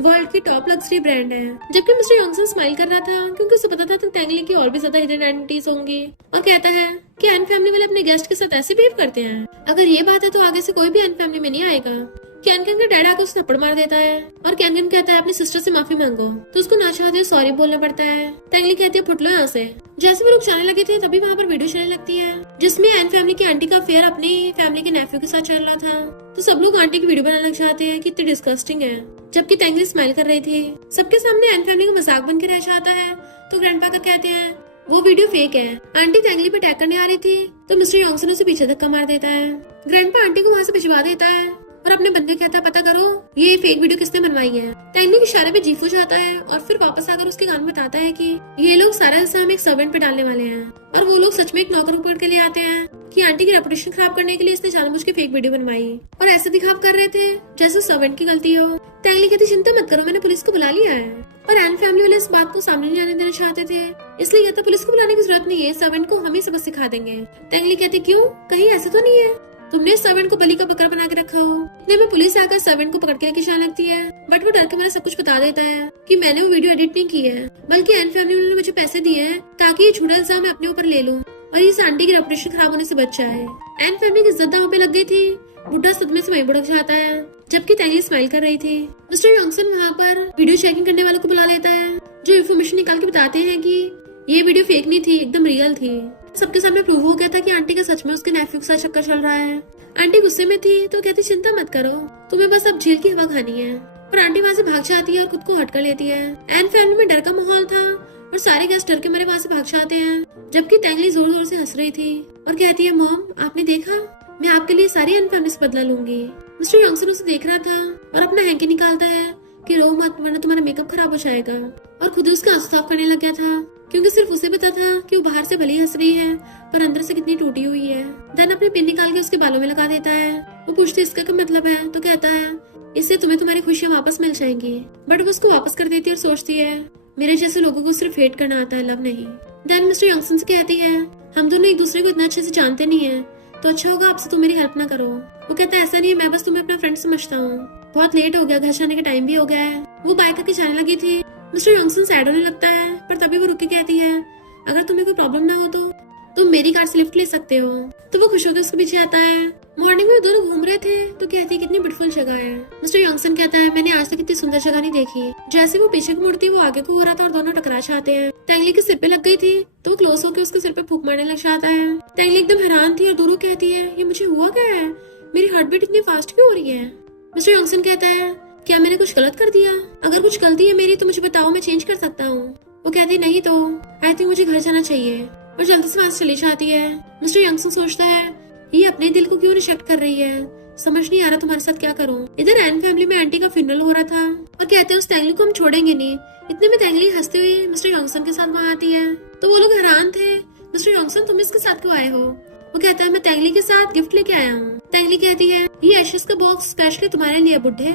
वर्ल्ड की टॉप लग्जरी ब्रांड है। जबकि मिस्टर योंगसन स्माइल कर रहा था क्योंकि उसे पता था कि टैंगली की और भी ज्यादा हिडन आइडेंटिटीज होंगी और कहता है कि एन फैमिली वाले अपने गेस्ट के साथ ऐसे बिहेव करते हैं। अगर ये बात है तो आगे से कोई भी एन फैमिली में नहीं आएगा। कैन का डैड आकर उसे थप्पड़ मार देता है और कैन कहता है अपनी सिस्टर से माफी मांगो। तो उसको ना चाहते सॉरी बोलना पड़ता है। टैंगली कहती है फुट लो यहाँ से। जैसे वो लोग जाने लगे थे तभी वहाँ पर वीडियो चलने लगती है जिसमें एन फैमिली की आंटी का अफेयर अपनी फैमिली के नेफ्यू के साथ चल रहा था। तो सब लोग आंटी की वीडियो बनाने लग जाते हैं कि इतनी डिस्गस्टिंग है। जबकि टैंगली स्माइल कर रही थी, सबके सामने एन फैमिली का मजाक बन के रह जाता है। तो ग्रैंडपा का कहते हैं वो वीडियो फेक है, आंटी टैंगली पे अटैक करने आ रही थी। तो मिस्टर योंगसन उसे पीछे धक्का मार देता है। ग्रैंडपा आंटी को वहाँ से भिजवा देता है और अपने बंदे कहता है पता करो ये फेक वीडियो किसने बनवाई है। टैंगली के इशारे पे जीफू जाता है और फिर वापस आकर उसके कान में बताता है कि ये लोग सारा इल्जाम एक सर्वेंट पे डालने वाले हैं और वो लोग सच में एक नौकर पकड़ के लिए आते हैं कि आंटी की रेपुटेशन खराब करने के लिए इसने जानबूझ के फेक वीडियो बनवाई और ऐसे दिखाव कर रहे थे जैसे सर्वेंट की गलती हो। टैंगली कहती चिंता मत करो मैंने पुलिस को बुला लिया है। पर एन फैमिली वाले इस बात को सामने नहीं आने देना चाहते थे, इसलिए कहता पुलिस को बुलाने की जरूरत नहीं है, सर्वेंट को हम ही सबक सिखा देंगे। टैंगली कहती क्यों, कहीं ऐसा तो नहीं है तुमने सर्वेंट को बलि का बकरा बना के रखा हो? इतने में पुलिस आकर सर्वेंट को पकड़ के लेके जाने लगती है। बट वो डर के मारे सब कुछ बता देता है कि मैंने वो वीडियो एडिट नहीं की है, बल्कि एन फैमिली ने मुझे पैसे दिए हैं ताकि ये झूठा इल्जाम मैं अपने ऊपर ले लूं और इस आंटी की रेपुटेशन खराब होने से बच जाए। एन फैमिली की इज्जत दांव पे लग गई थी। बुढ़ा सदमे से वहीं भुड़क जाता है जबकि टैंगली स्माइल कर रही थी। मिस्टर योंगसन वहाँ पर वीडियो चेकिंग करने वालों को बुला लेता है जो इन्फॉर्मेशन निकाल के बताते हैं कि ये वीडियो फेक नहीं थी, एकदम रियल थी। सबके सामने प्रूव हो गया था कि आंटी का सच में उसके नेफ्यू के साथ चक्कर चल रहा है। आंटी गुस्से में थी तो कहती चिंता मत करो तुम्हें बस अब झील की हवा खानी है। पर आंटी वहाँ से भाग जाती है और खुद को हट कर लेती है। एन फैमिली में डर का माहौल था और सारे गेस्ट डर के मारे वहाँ से भाग जाते हैं जबकि टैंगली जोर जोर से हंस रही थी और कहती है मॉम आपने देखा मैं आपके लिए सारी एन फैमिली से बदला लूंगी। मिस्टर योंगसन उसे देख रहा था और अपना हैंकी निकालता है कि रो मत वरना तुम्हारा मेकअप खराब हो जाएगा और खुद ही उसका आंसू साफ करने लग गया था क्योंकि सिर्फ उसे पता था कि वो बाहर से भले हंस रही है पर अंदर से कितनी टूटी हुई है। देन अपनी पिन निकाल के उसके बालों में लगा देता है। वो पूछती इसका क्या मतलब है तो कहता है इससे तुम्हें तुम्हारी खुशियाँ वापस मिल जाएंगी। बट वो उसको वापस कर देती है और सोचती है मेरे जैसे लोगों को सिर्फ हेट करना आता है, लव नहीं। देन मिस्टर योंगसन से कहती है हम दोनों एक दूसरे को इतना अच्छे से जानते नहीं है तो अच्छा होगा आपसे तुम मेरी हेल्प ना करो। वो कहता है ऐसा नहीं है, मैं बस तुम्हें अपना फ्रेंड समझता हूँ, बहुत लेट हो गया, घर जाने का टाइम भी हो गया है। वो बाइक करके जाने लगी थी। मिस्टर योंगसन सैड होने लगता है पर तभी वो रुक के कहती है अगर तुम्हें कोई प्रॉब्लम ना हो तो तुम मेरी कार से लिफ्ट ले सकते हो। तो वो खुश होकर उसके पीछे आता है। मॉर्निंग में दोनों घूम रहे थे तो कहती है कितनी ब्यूटीफुल जगह है। मिस्टर योंगसन कहता है मैंने आज तक इतनी सुंदर जगह नहीं देखी। जैसे वो पीछे को मुड़ती वो आगे को हो रहा था और दोनों टकरा जाते हैं। टैंगली के सिर पे लग गई थी तो वो क्लोज होकर उसके सिर पे फूंक मारने लग जाता है। टैंगली एकदम हैरान थी और दूरों कहती है ये मुझे हुआ क्या है, मेरी हार्ट बीट इतनी फास्ट क्यों हो रही है। मिस्टर योंगसन कहता है क्या मैंने कुछ गलत कर दिया, अगर कुछ गलती है मेरी तो मुझे बताओ, मैं चेंज कर सकता हूँ। वो कहती नहीं तो आई थिंक मुझे घर जाना चाहिए और जल्दी से वहां से चली जाती है। मिस्टर योंगसन सोचता है ये अपने दिल को क्यों रिजेक्ट कर रही है, समझ नहीं आ रहा तुम्हारे साथ क्या करूं। इधर एन फैमिली में आंटी का फ्यूनरल हो रहा था और कहते हैं उस तेंगली को हम छोड़ेंगे नहीं। इतने में तेंगली हंसते हुए मिस्टर योंगसन के साथ वहाँ आती है तो वो लोग हैरान थे, मिस्टर योंगसन तुम इसके साथ क्यों आए हो? वो कहता है मैं तेंगली के साथ गिफ्ट लेके आया हूँ। तेंगली कहती है ये एशेस का बॉक्स स्पेशली तुम्हारे लिए बुड्ढे,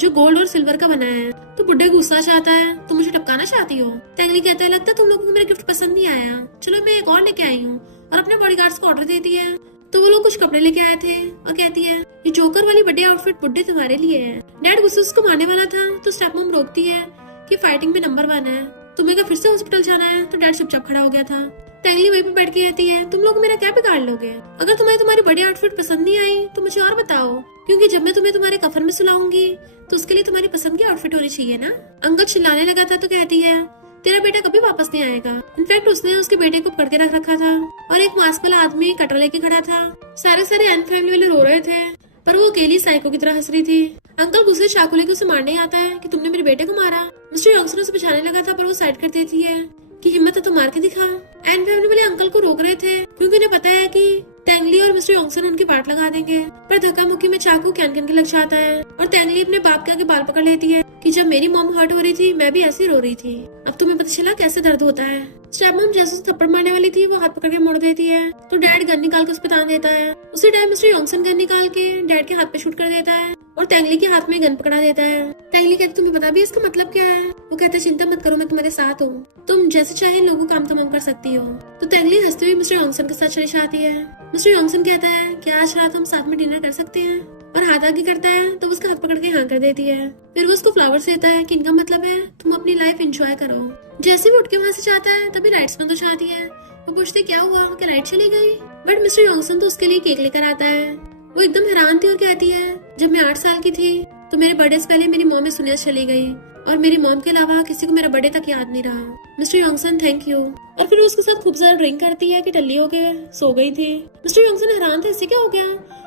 जो गोल्ड और सिल्वर का बना है। तो बुड्ढे गुस्सा चाहता है, तुम मुझे टपकाना चाहती हो? तेंगली कहता है लगता है तुम लोगों को मेरा गिफ्ट पसंद नहीं आया, चलो मैं एक और लेके आई हूँ, और अपने बॉडीगार्ड्स को ऑर्डर देती है। तो वो लोग कुछ कपड़े लेके आए थे और कहती है ये जोकर वाली बर्थडे आउटफिट बुड्ढे तुम्हारे लिए है। डैड गुस्से उसको मारने वाला था तो स्टेप मॉम रोकती है कि फाइटिंग में नंबर 1 है, तुम्हें क्या फिर से हॉस्पिटल जाना है? तो डैड चुपचाप खड़ा हो गया था। तेंगली वहीं पे बैठ के कहती है तुम लोग मेरा क्या बिगाड़ लोगे? अगर तुम्हें तुम्हारी बड़ी आउटफिट पसंद नहीं आई तो मुझे और बताओ, क्योंकि जब मैं तुम्हें तुम्हारे कफन में सुलाऊंगी तो उसके लिए तुम्हारी पसंद की आउटफिट होनी चाहिए ना। अंकल चिल्लाने लगा था तो कहती है तेरा बेटा कभी वापस नहीं आएगा। इनफैक्ट उसने उसके बेटे को पकड़ के रख रखा था और एक मास्क वाला आदमी कटर लेके खड़ा था। सारे एन फैमिली वाले रो रहे थे पर वो अकेली साइको की तरह हंस रही थी। अंकल गुस्से चाकू लेके उसे मारने आता है कि तुमने मेरे बेटे को मारा। मिस्टर योंगसन उसे बचाने लगा था पर वो साइड कर देती है कि हिम्मत है तो मार के दिखा। एन फैमिली वाले अंकल को रोक रहे थे क्योंकि उन्हें पता है कि तेंगली और मिस्टर योंगसन उनकी वाट लगा देंगे, पर धक्का मुक्की में चाकू कैन कैन के लग जाता है और तेंगली अपने बाप के आगे बाल पकड़ लेती है कि जब मेरी मॉम हर्ट हो रही थी मैं भी ऐसे रो रही थी, अब तुम्हें पता चला कैसे दर्द होता है। स्टेप मॉम जैसे उसे थप्पड़ मारने वाली थी वो हाथ पकड़ के मोड़ देती है तो डैड गन निकाल के उस पर तान देता है। उसी टाइम मिस्टर योंगसन गन निकाल के डैड के हाथ पे शूट कर देता है और तेंगली के हाथ में गन पकड़ा देता है। तेंगली कहती तुम्हें पता भी इसका मतलब क्या है? वो कहता है चिंता मत करो मैं तुम्हारे साथ हूँ, तुम जैसे चाहे लोगों काम तमाम कर सकती हो। तो तेंगली हंसते हुए मिस्टर योंगसन के साथ चली जाती है। मिस्टर योंगसन कहता है क्या आज रात हम साथ में डिनर कर सकते हैं? और हाथ आगे करता है तो उसका हाथ पकड़ के हाँ कर देती है। फिर वो उसको फ्लावर्स देता है कि इनका मतलब है तुम अपनी लाइफ एंजॉय करो। जैसे वो उठ के वहाँ से जाता है तभी लाइट्स बंद हो जाती है। वो पूछते क्या हुआ, क्या लाइट चली गई? बट मिस्टर योंगसन तो उसके लिए केक लेकर आता है। वो एकदम हैरान थी और कहती है जब मैं 8 साल की थी तो मेरे बर्थडे से पहले मेरी मॉम सुनिया चली गई और मेरी मॉम के अलावा किसी को मेरा बर्थडे तक याद नहीं रहा। Mister Yongsan thank you. और फिर उसके साथ खूब सारा ड्रिंक करती है कि टल्ली हो के सो गई थी। मिस्टर योंगसन हैरान था इससे क्या हो गया।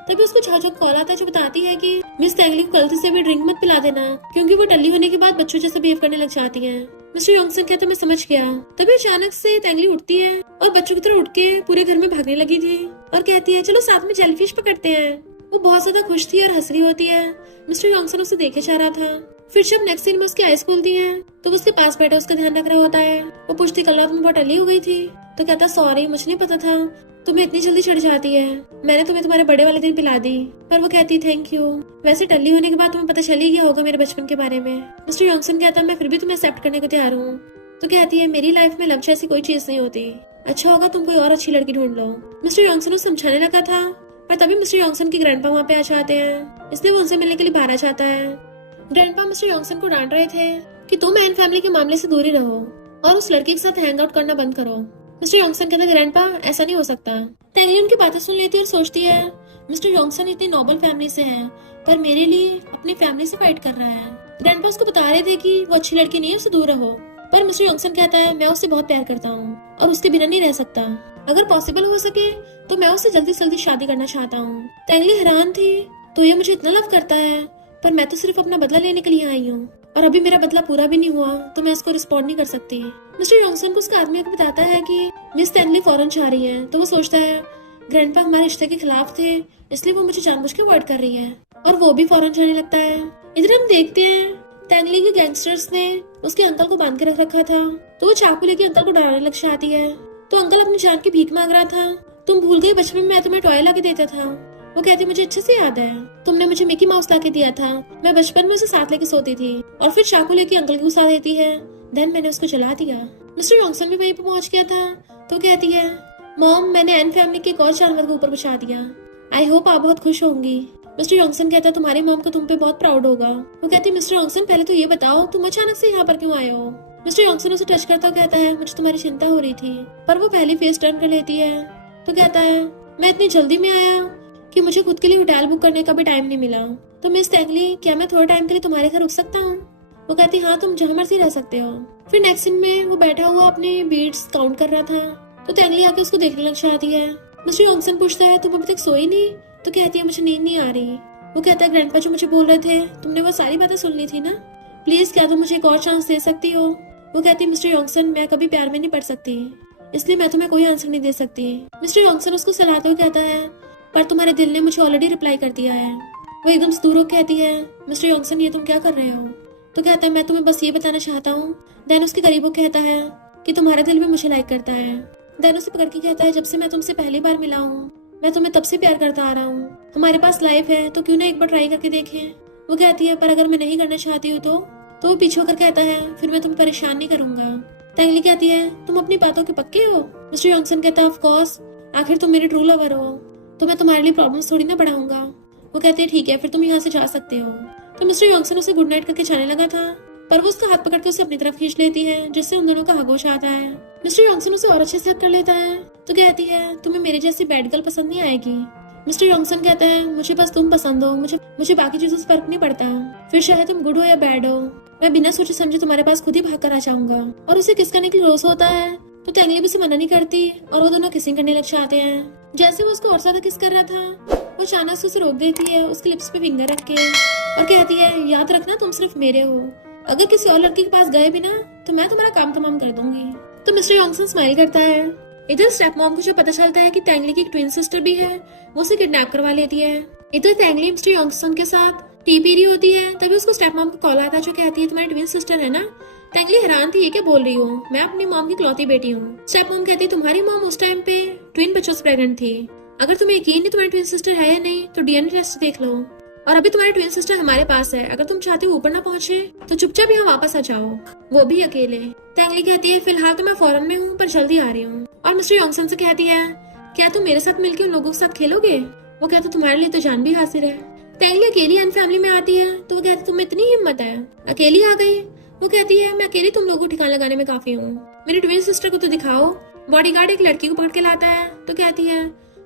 तभी उसको झाझक कॉल आता है जो बताती है कि मिस तेंगली को गलती से भी ड्रिंक मत पिला देना क्योंकि वो टल्ली होने के बाद बच्चों जैसे बिहेव करने लग जाती है। मिस्टर योंगसन कहता मैं समझ गया। तभी अचानक से तेंगली उठती है और बच्चों की तरह उठ के पूरे घर में भागने लगी थी और कहती है चलो साथ में जेलीफिश पकड़ते हैं। वो बहुत ज्यादा खुश थी और हंस रही होती है। मिस्टर योंगसन उसे देखे जा रहा था। फिर जब नेक्स्ट सीन में उसकी आईज खुलती है तो उसके पास बैठा उसका ध्यान रख रहा होता है। वो पूछती कल रात में बहुत टल्ली हो गई थी तो कहता सॉरी मुझे नहीं पता था तुम्हें इतनी जल्दी चढ़ जाती है, मैंने तुम्हें तुम्हारे बड़े वाले दिन पिला दी। पर वो कहती थैंक यू, वैसे टल्ली होने के बाद तुम्हें पता चल ही गया होगा मेरे बचपन के बारे में। मिस्टर योंगसन कहता मैं फिर भी तुम्हें एक्सेप्ट करने को तैयार हूँ। तो कहती है मेरी लाइफ में लव जैसी कोई चीज नहीं होती, अच्छा होगा तुम कोई और अच्छी लड़की ढूंढ लो। मिस्टर योंगसन उसे समझाने लगा था पर तभी मिस्टर योंगसन के ग्रैंडपा वहाँ पे आ जाते हैं, इसलिए वो उनसे मिलने के लिए बाहर आ जाता है। ग्रैंडपा मिस्टर योंगसन को डांट रहे थे कि तुम एन फैमिली के मामले से दूर ही रहो और उस लड़की के साथ हैंग आउट करना बंद करो। मिस्टर योंगसन कहता ग्रैंडपा ऐसा नहीं हो सकता। तेंगली उनकी बातें सुन लेती है और सोचती है मिस्टर योंगसन इतनी नोबल फैमिली से है पर मेरे लिए अपनी फैमिली से फाइट कर रहा है। ग्रैंडपा उसको बता रहे थे कि वो अच्छी लड़की नहीं है, उससे दूर रहो। पर मिस्टर योंगसन कहता है मैं उससे बहुत प्यार करता हूँ और उसके बिना नहीं रह सकता, अगर पॉसिबल हो सके तो मैं उससे जल्दी से जल्दी शादी करना चाहता हूँ। तेंगली हैरान थी तो ये मुझे इतना लव करता है पर मैं तो सिर्फ अपना बदला लेने के लिए आई हूँ और अभी मेरा बदला पूरा भी नहीं हुआ तो मैं इसको रिस्पॉन्ड नहीं कर सकती। मिस्टर योंगसन को उसका आदमी आके बताता है कि मिस तेंगली फॉरेन जा रही है तो वो सोचता है ग्रैंडपा हमारे रिश्ते के खिलाफ थे इसलिए वो मुझे जानबूझ के अवॉइड कर रही है और वो भी फॉरेन जाने लगता है। इधर हम देखते हैं तेंगली के गैंगस्टर्स ने उसके अंकल को बांध के रख रखा था तो वो चाकू लेके अंकल को डराने लग जाती है। तो अंकल अपनी जान की भीख मांग रहा था, तुम भूल गई बचपन में मैं तुम्हें टॉय ला के देता था। वो कहती मुझे अच्छे से याद है, तुमने मुझे मिकी माउस ला के दिया था, मैं बचपन में उसे साथ लेके सोती थी। और फिर चाकू लेके अंकल की घुसा देती है, देन मैंने उसको जला दिया। मिस्टर योंगसन भी वहीं पे पहुंच गया था तो कहती है मॉम मैंने एन फैमिली के एक और जानवर को ऊपर बचा दिया, आई होप आप बहुत खुश होंगी। मिस्टर योंगसन कहता है तुम्हारी मॉम को तुम पे बहुत प्राउड होगा। वो कहती है मिस्टर योंगसन पहले तो ये बताओ तुम अचानक से यहाँ पर क्यों आए हो। मिस्टर योंगसन उसे टच करता कहता है मुझे तुम्हारी चिंता हो रही थी, पर वो पहले फेस टर्न कर लेती है। तो कहता है मैं इतनी जल्दी में आया कि मुझे खुद के लिए होटल बुक करने का भी टाइम नहीं मिला, तो मिस तेंगली क्या मैं थोड़े टाइम के लिए तुम्हारे घर रुक सकता हूँ। वो कहती हाँ तुम जहाँ मर्जी रह सकते हो। फिर नेक्स्ट सीन में वो बैठा हुआ अपने बीट्स काउंट कर रहा था तो तेंगली आके उसको देखने लग जाती है। मिस्टर योंगसन पूछता है तुम अभी तक सोई नहीं। तो कहती है मुझे नींद नहीं आ रही। वो कहता है ग्रैंडपा जो मुझे बोल रहे थे तुमने वो सारी बातें सुन ली थी ना, प्लीज क्या तुम मुझे एक और चांस दे सकती हो। वो कहती है मिस्टर योंगसन मैं कभी प्यार में नहीं पड़ सकती इसलिए मैं तुम्हें कोई आंसर नहीं दे सकती। मिस्टर योंगसन उसको सलाहते हुए कहता है पर तुम्हारे दिल ने मुझे ऑलरेडी रिप्लाई कर दिया है, वो एकदम से दूर होकर कहती है, मिस्टर यॉन्गसन ये तुम क्या कर रहे हो? तो कहता है मैं तुम्हें बस ये बताना चाहता हूँ। देन उसके करीब कहता है कि तुम्हारा दिल भी मुझे लाइक करता है। देन उसे पकड़ के कहता है जब से मैं तुमसे पहली बार मिला हूँ मैं तुम्हें तब से प्यार करता आ रहा हूँ। हमारे पास लाइफ है तो क्यों ना एक बार ट्राई करके देखें। वो कहती है पर अगर मैं नहीं करना चाहती हूँ तो वो पीछे होकर कहता है फिर मैं तुम्हें परेशान नहीं करूंगा। तैंगली कहती है तुम अपनी बातों के पक्के हो? मिस्टर यॉन्गसन कहता है ऑफ कोर्स, आखिर तुम मेरी ट्रू लवर हो तो मैं तुम्हारे लिए प्रॉब्लम्स थोड़ी ना बढ़ाऊंगा। वो कहते हैं ठीक है फिर तुम यहाँ से जा सकते हो। तो मिस्टर यॉन्गसन उसे गुड नाइट करके जाने लगा था पर वो उसका हाथ पकड़ के उसे अपनी तरफ खींच लेती है जिससे उन दोनों का हग हो जाता है। मिस्टर यॉन्गसन उसे और अच्छे से हग कर लेता है तो कहती है तुम्हें मेरे जैसी बैड गर्ल पसंद नहीं आएगी। मिस्टर यॉन्गसन कहता है मुझे बस तुम पसंद हो, मुझे बाकी चीजों से फर्क नहीं पड़ता, फिर चाहे तुम गुड हो या बैड हो मैं बिना सोचे समझे तुम्हारे पास खुद ही भाग कर आ जाऊंगा। और उसे किस करने के लिए रोस होता है तो तैंगली भी उसे मना नहीं करती और वो दोनों किसिंग करने लग जाते हैं। जैसे वो उसको और ज्यादा किस कर रहा था वो अचानक से उसे रोक देती है उसके लिप्स पे फिंगर रख के और कहती है याद रखना तुम सिर्फ मेरे हो, अगर किसी और लड़की के पास गए बिना तो मैं तुम्हारा काम तमाम कर दूंगी। तो मिस्टर यॉन्गसन स्माइल करता है। इधर स्टेप मॉम को जो पता चलता है कि तैंगली की एक ट्विन सिस्टर भी है वो उसे किडनैप करवा लेती है। इधर तैंगली मिस्टर यॉन्गसन के साथ टी पी रही होती है तभी उसको स्टेप मॉम का कॉल आता है जो कहती है तुम्हारी ट्विन सिस्टर है ना। तैंगली हैरान थी ये क्या बोल रही हूँ, मैं अपनी मॉम की इकलौती बेटी हूँ। स्टेप मॉम कहती है तुम्हारी मॉम उस टाइम पे ट्विन बच्चों से प्रेग्नेंट थी, अगर तुम्हें यकीन नहीं तुम्हारी ट्विन सिस्टर है या नहीं तो डीएनए टेस्ट देख लो, और अभी तुम्हारी ट्विन सिस्टर हमारे पास है, अगर तुम चाहते हो ऊपर ना पहुंचे तो चुपचाप यहाँ वापस आ जाओ, वो भी अकेले। तैंगली कहती है फिलहाल तो मैं फॉरेन में हूँ पर जल्दी आ रही हूँ। और मिस्टर यॉन्गसन से कहती है क्या तुम मेरे साथ मिलकर उन लोगों के साथ खेलोगे? वो कहता तुम्हारे लिए तो जान भी हाजिर है। तैंगली अकेली अन फैमिली में आती है तो वो कहती तुम्हें इतनी हिम्मत है, अकेली आ गई? वो कहती है मैं अकेली तुम लोगों को ठिकाना लगाने में काफी हूँ, मेरी ट्विन सिस्टर को तो दिखाओ। बॉडीगार्ड एक लड़की को पकड़ के लाता है तो कहती है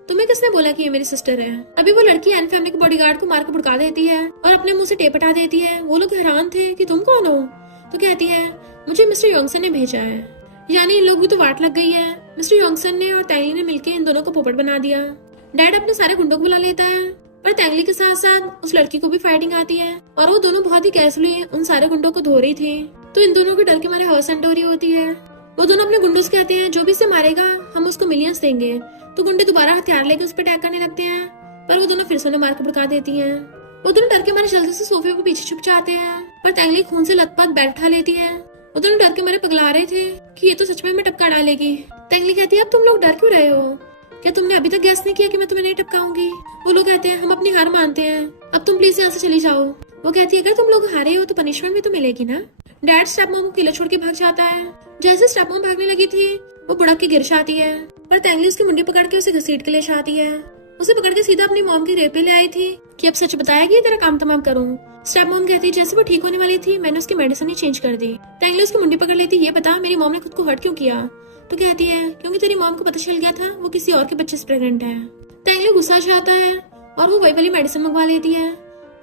तुम्हें किसने बोला कि ये मेरी सिस्टर है? अभी वो लड़की एन फैमिली के बॉडीगार्ड को मार के भड़का देती है और अपने मुंह से टेप हटा देती है। वो लोग हैरान थे कि तुम कौन हो? तो कहती है मुझे मिस्टर यॉन्गसन ने भेजा है। यानी इन लोग भी तो वाट लग गई है। मिस्टर यॉन्गसन ने और तैंगली ने मिलकर इन दोनों को पोपट बना दिया। डैड अपने सारे गुंडों को बुला लेता है पर तैंगली के साथ साथ उस लड़की को भी फाइटिंग आती है और वो दोनों बहुत ही कैजुअली उन सारे गुंडों को धो रही थी। तो इन दोनों के डर के मारे हौस एंड हो रही होती है। वो दोनों अपने गुंडों से कहते हैं जो भी इसे मारेगा हम उसको मिलियंस देंगे। तो गुंडे दोबारा हथियार लेकर उस पर अटैक करने लगते हैं पर वो दोनों फिर से उन्हें मार के भड़का देती हैं। वो दोनों डर के मारे जल्दी से सोफे पे पीछे छुप जाते हैं पर तैंगली खून से लथपथ बैग उठा लेती है। वो दोनों डर के मारे पगला रहे थे कि ये तो सच में मैं टपका डालेगी। तैंगली कहती है अब तुम लोग डर क्यों रहे हो? क्या तुमने अभी तक गैस नहीं किया कि मैं तुम्हें नहीं टपकाऊंगी? वो लोग कहते हैं हम अपनी हार मानते हैं, अब तुम प्लीज यहाँ से चली जाओ। वो कहती है अगर तुम लोग हारे हो तो पनिशमेंट भी तो मिलेगी ना। डैड स्टेप मॉम को किला छोड़ के भाग जाता है। जैसे स्टेप मॉम भागने लगी थी वो बुड़क के गिर जाती है पर तैंगली उसकी मुंडी पकड़ के उसे घसीट के ले जाती है। उसे पकड़ के सीधा अपनी मॉम की रेप पे ले आई थी कि अब सच बताएगी तेरा काम तमाम करूं। स्टेप मॉम कहती है जैसे वो ठीक होने वाली थी मैंने उसकी मेडिसिन ही चेंज कर दी। तैंगली उसकी मुंडी पकड़ लेती ये बता मेरी मॉम ने खुद को हर्ट क्यों किया? तो कहती है क्योंकि तेरी मॉम को पता चल गया था वो किसी और के बच्चे से प्रेग्नेंट है। तैंगली गुस्सा जाता है और वो वही वाली मेडिसिन मंगवा लेती है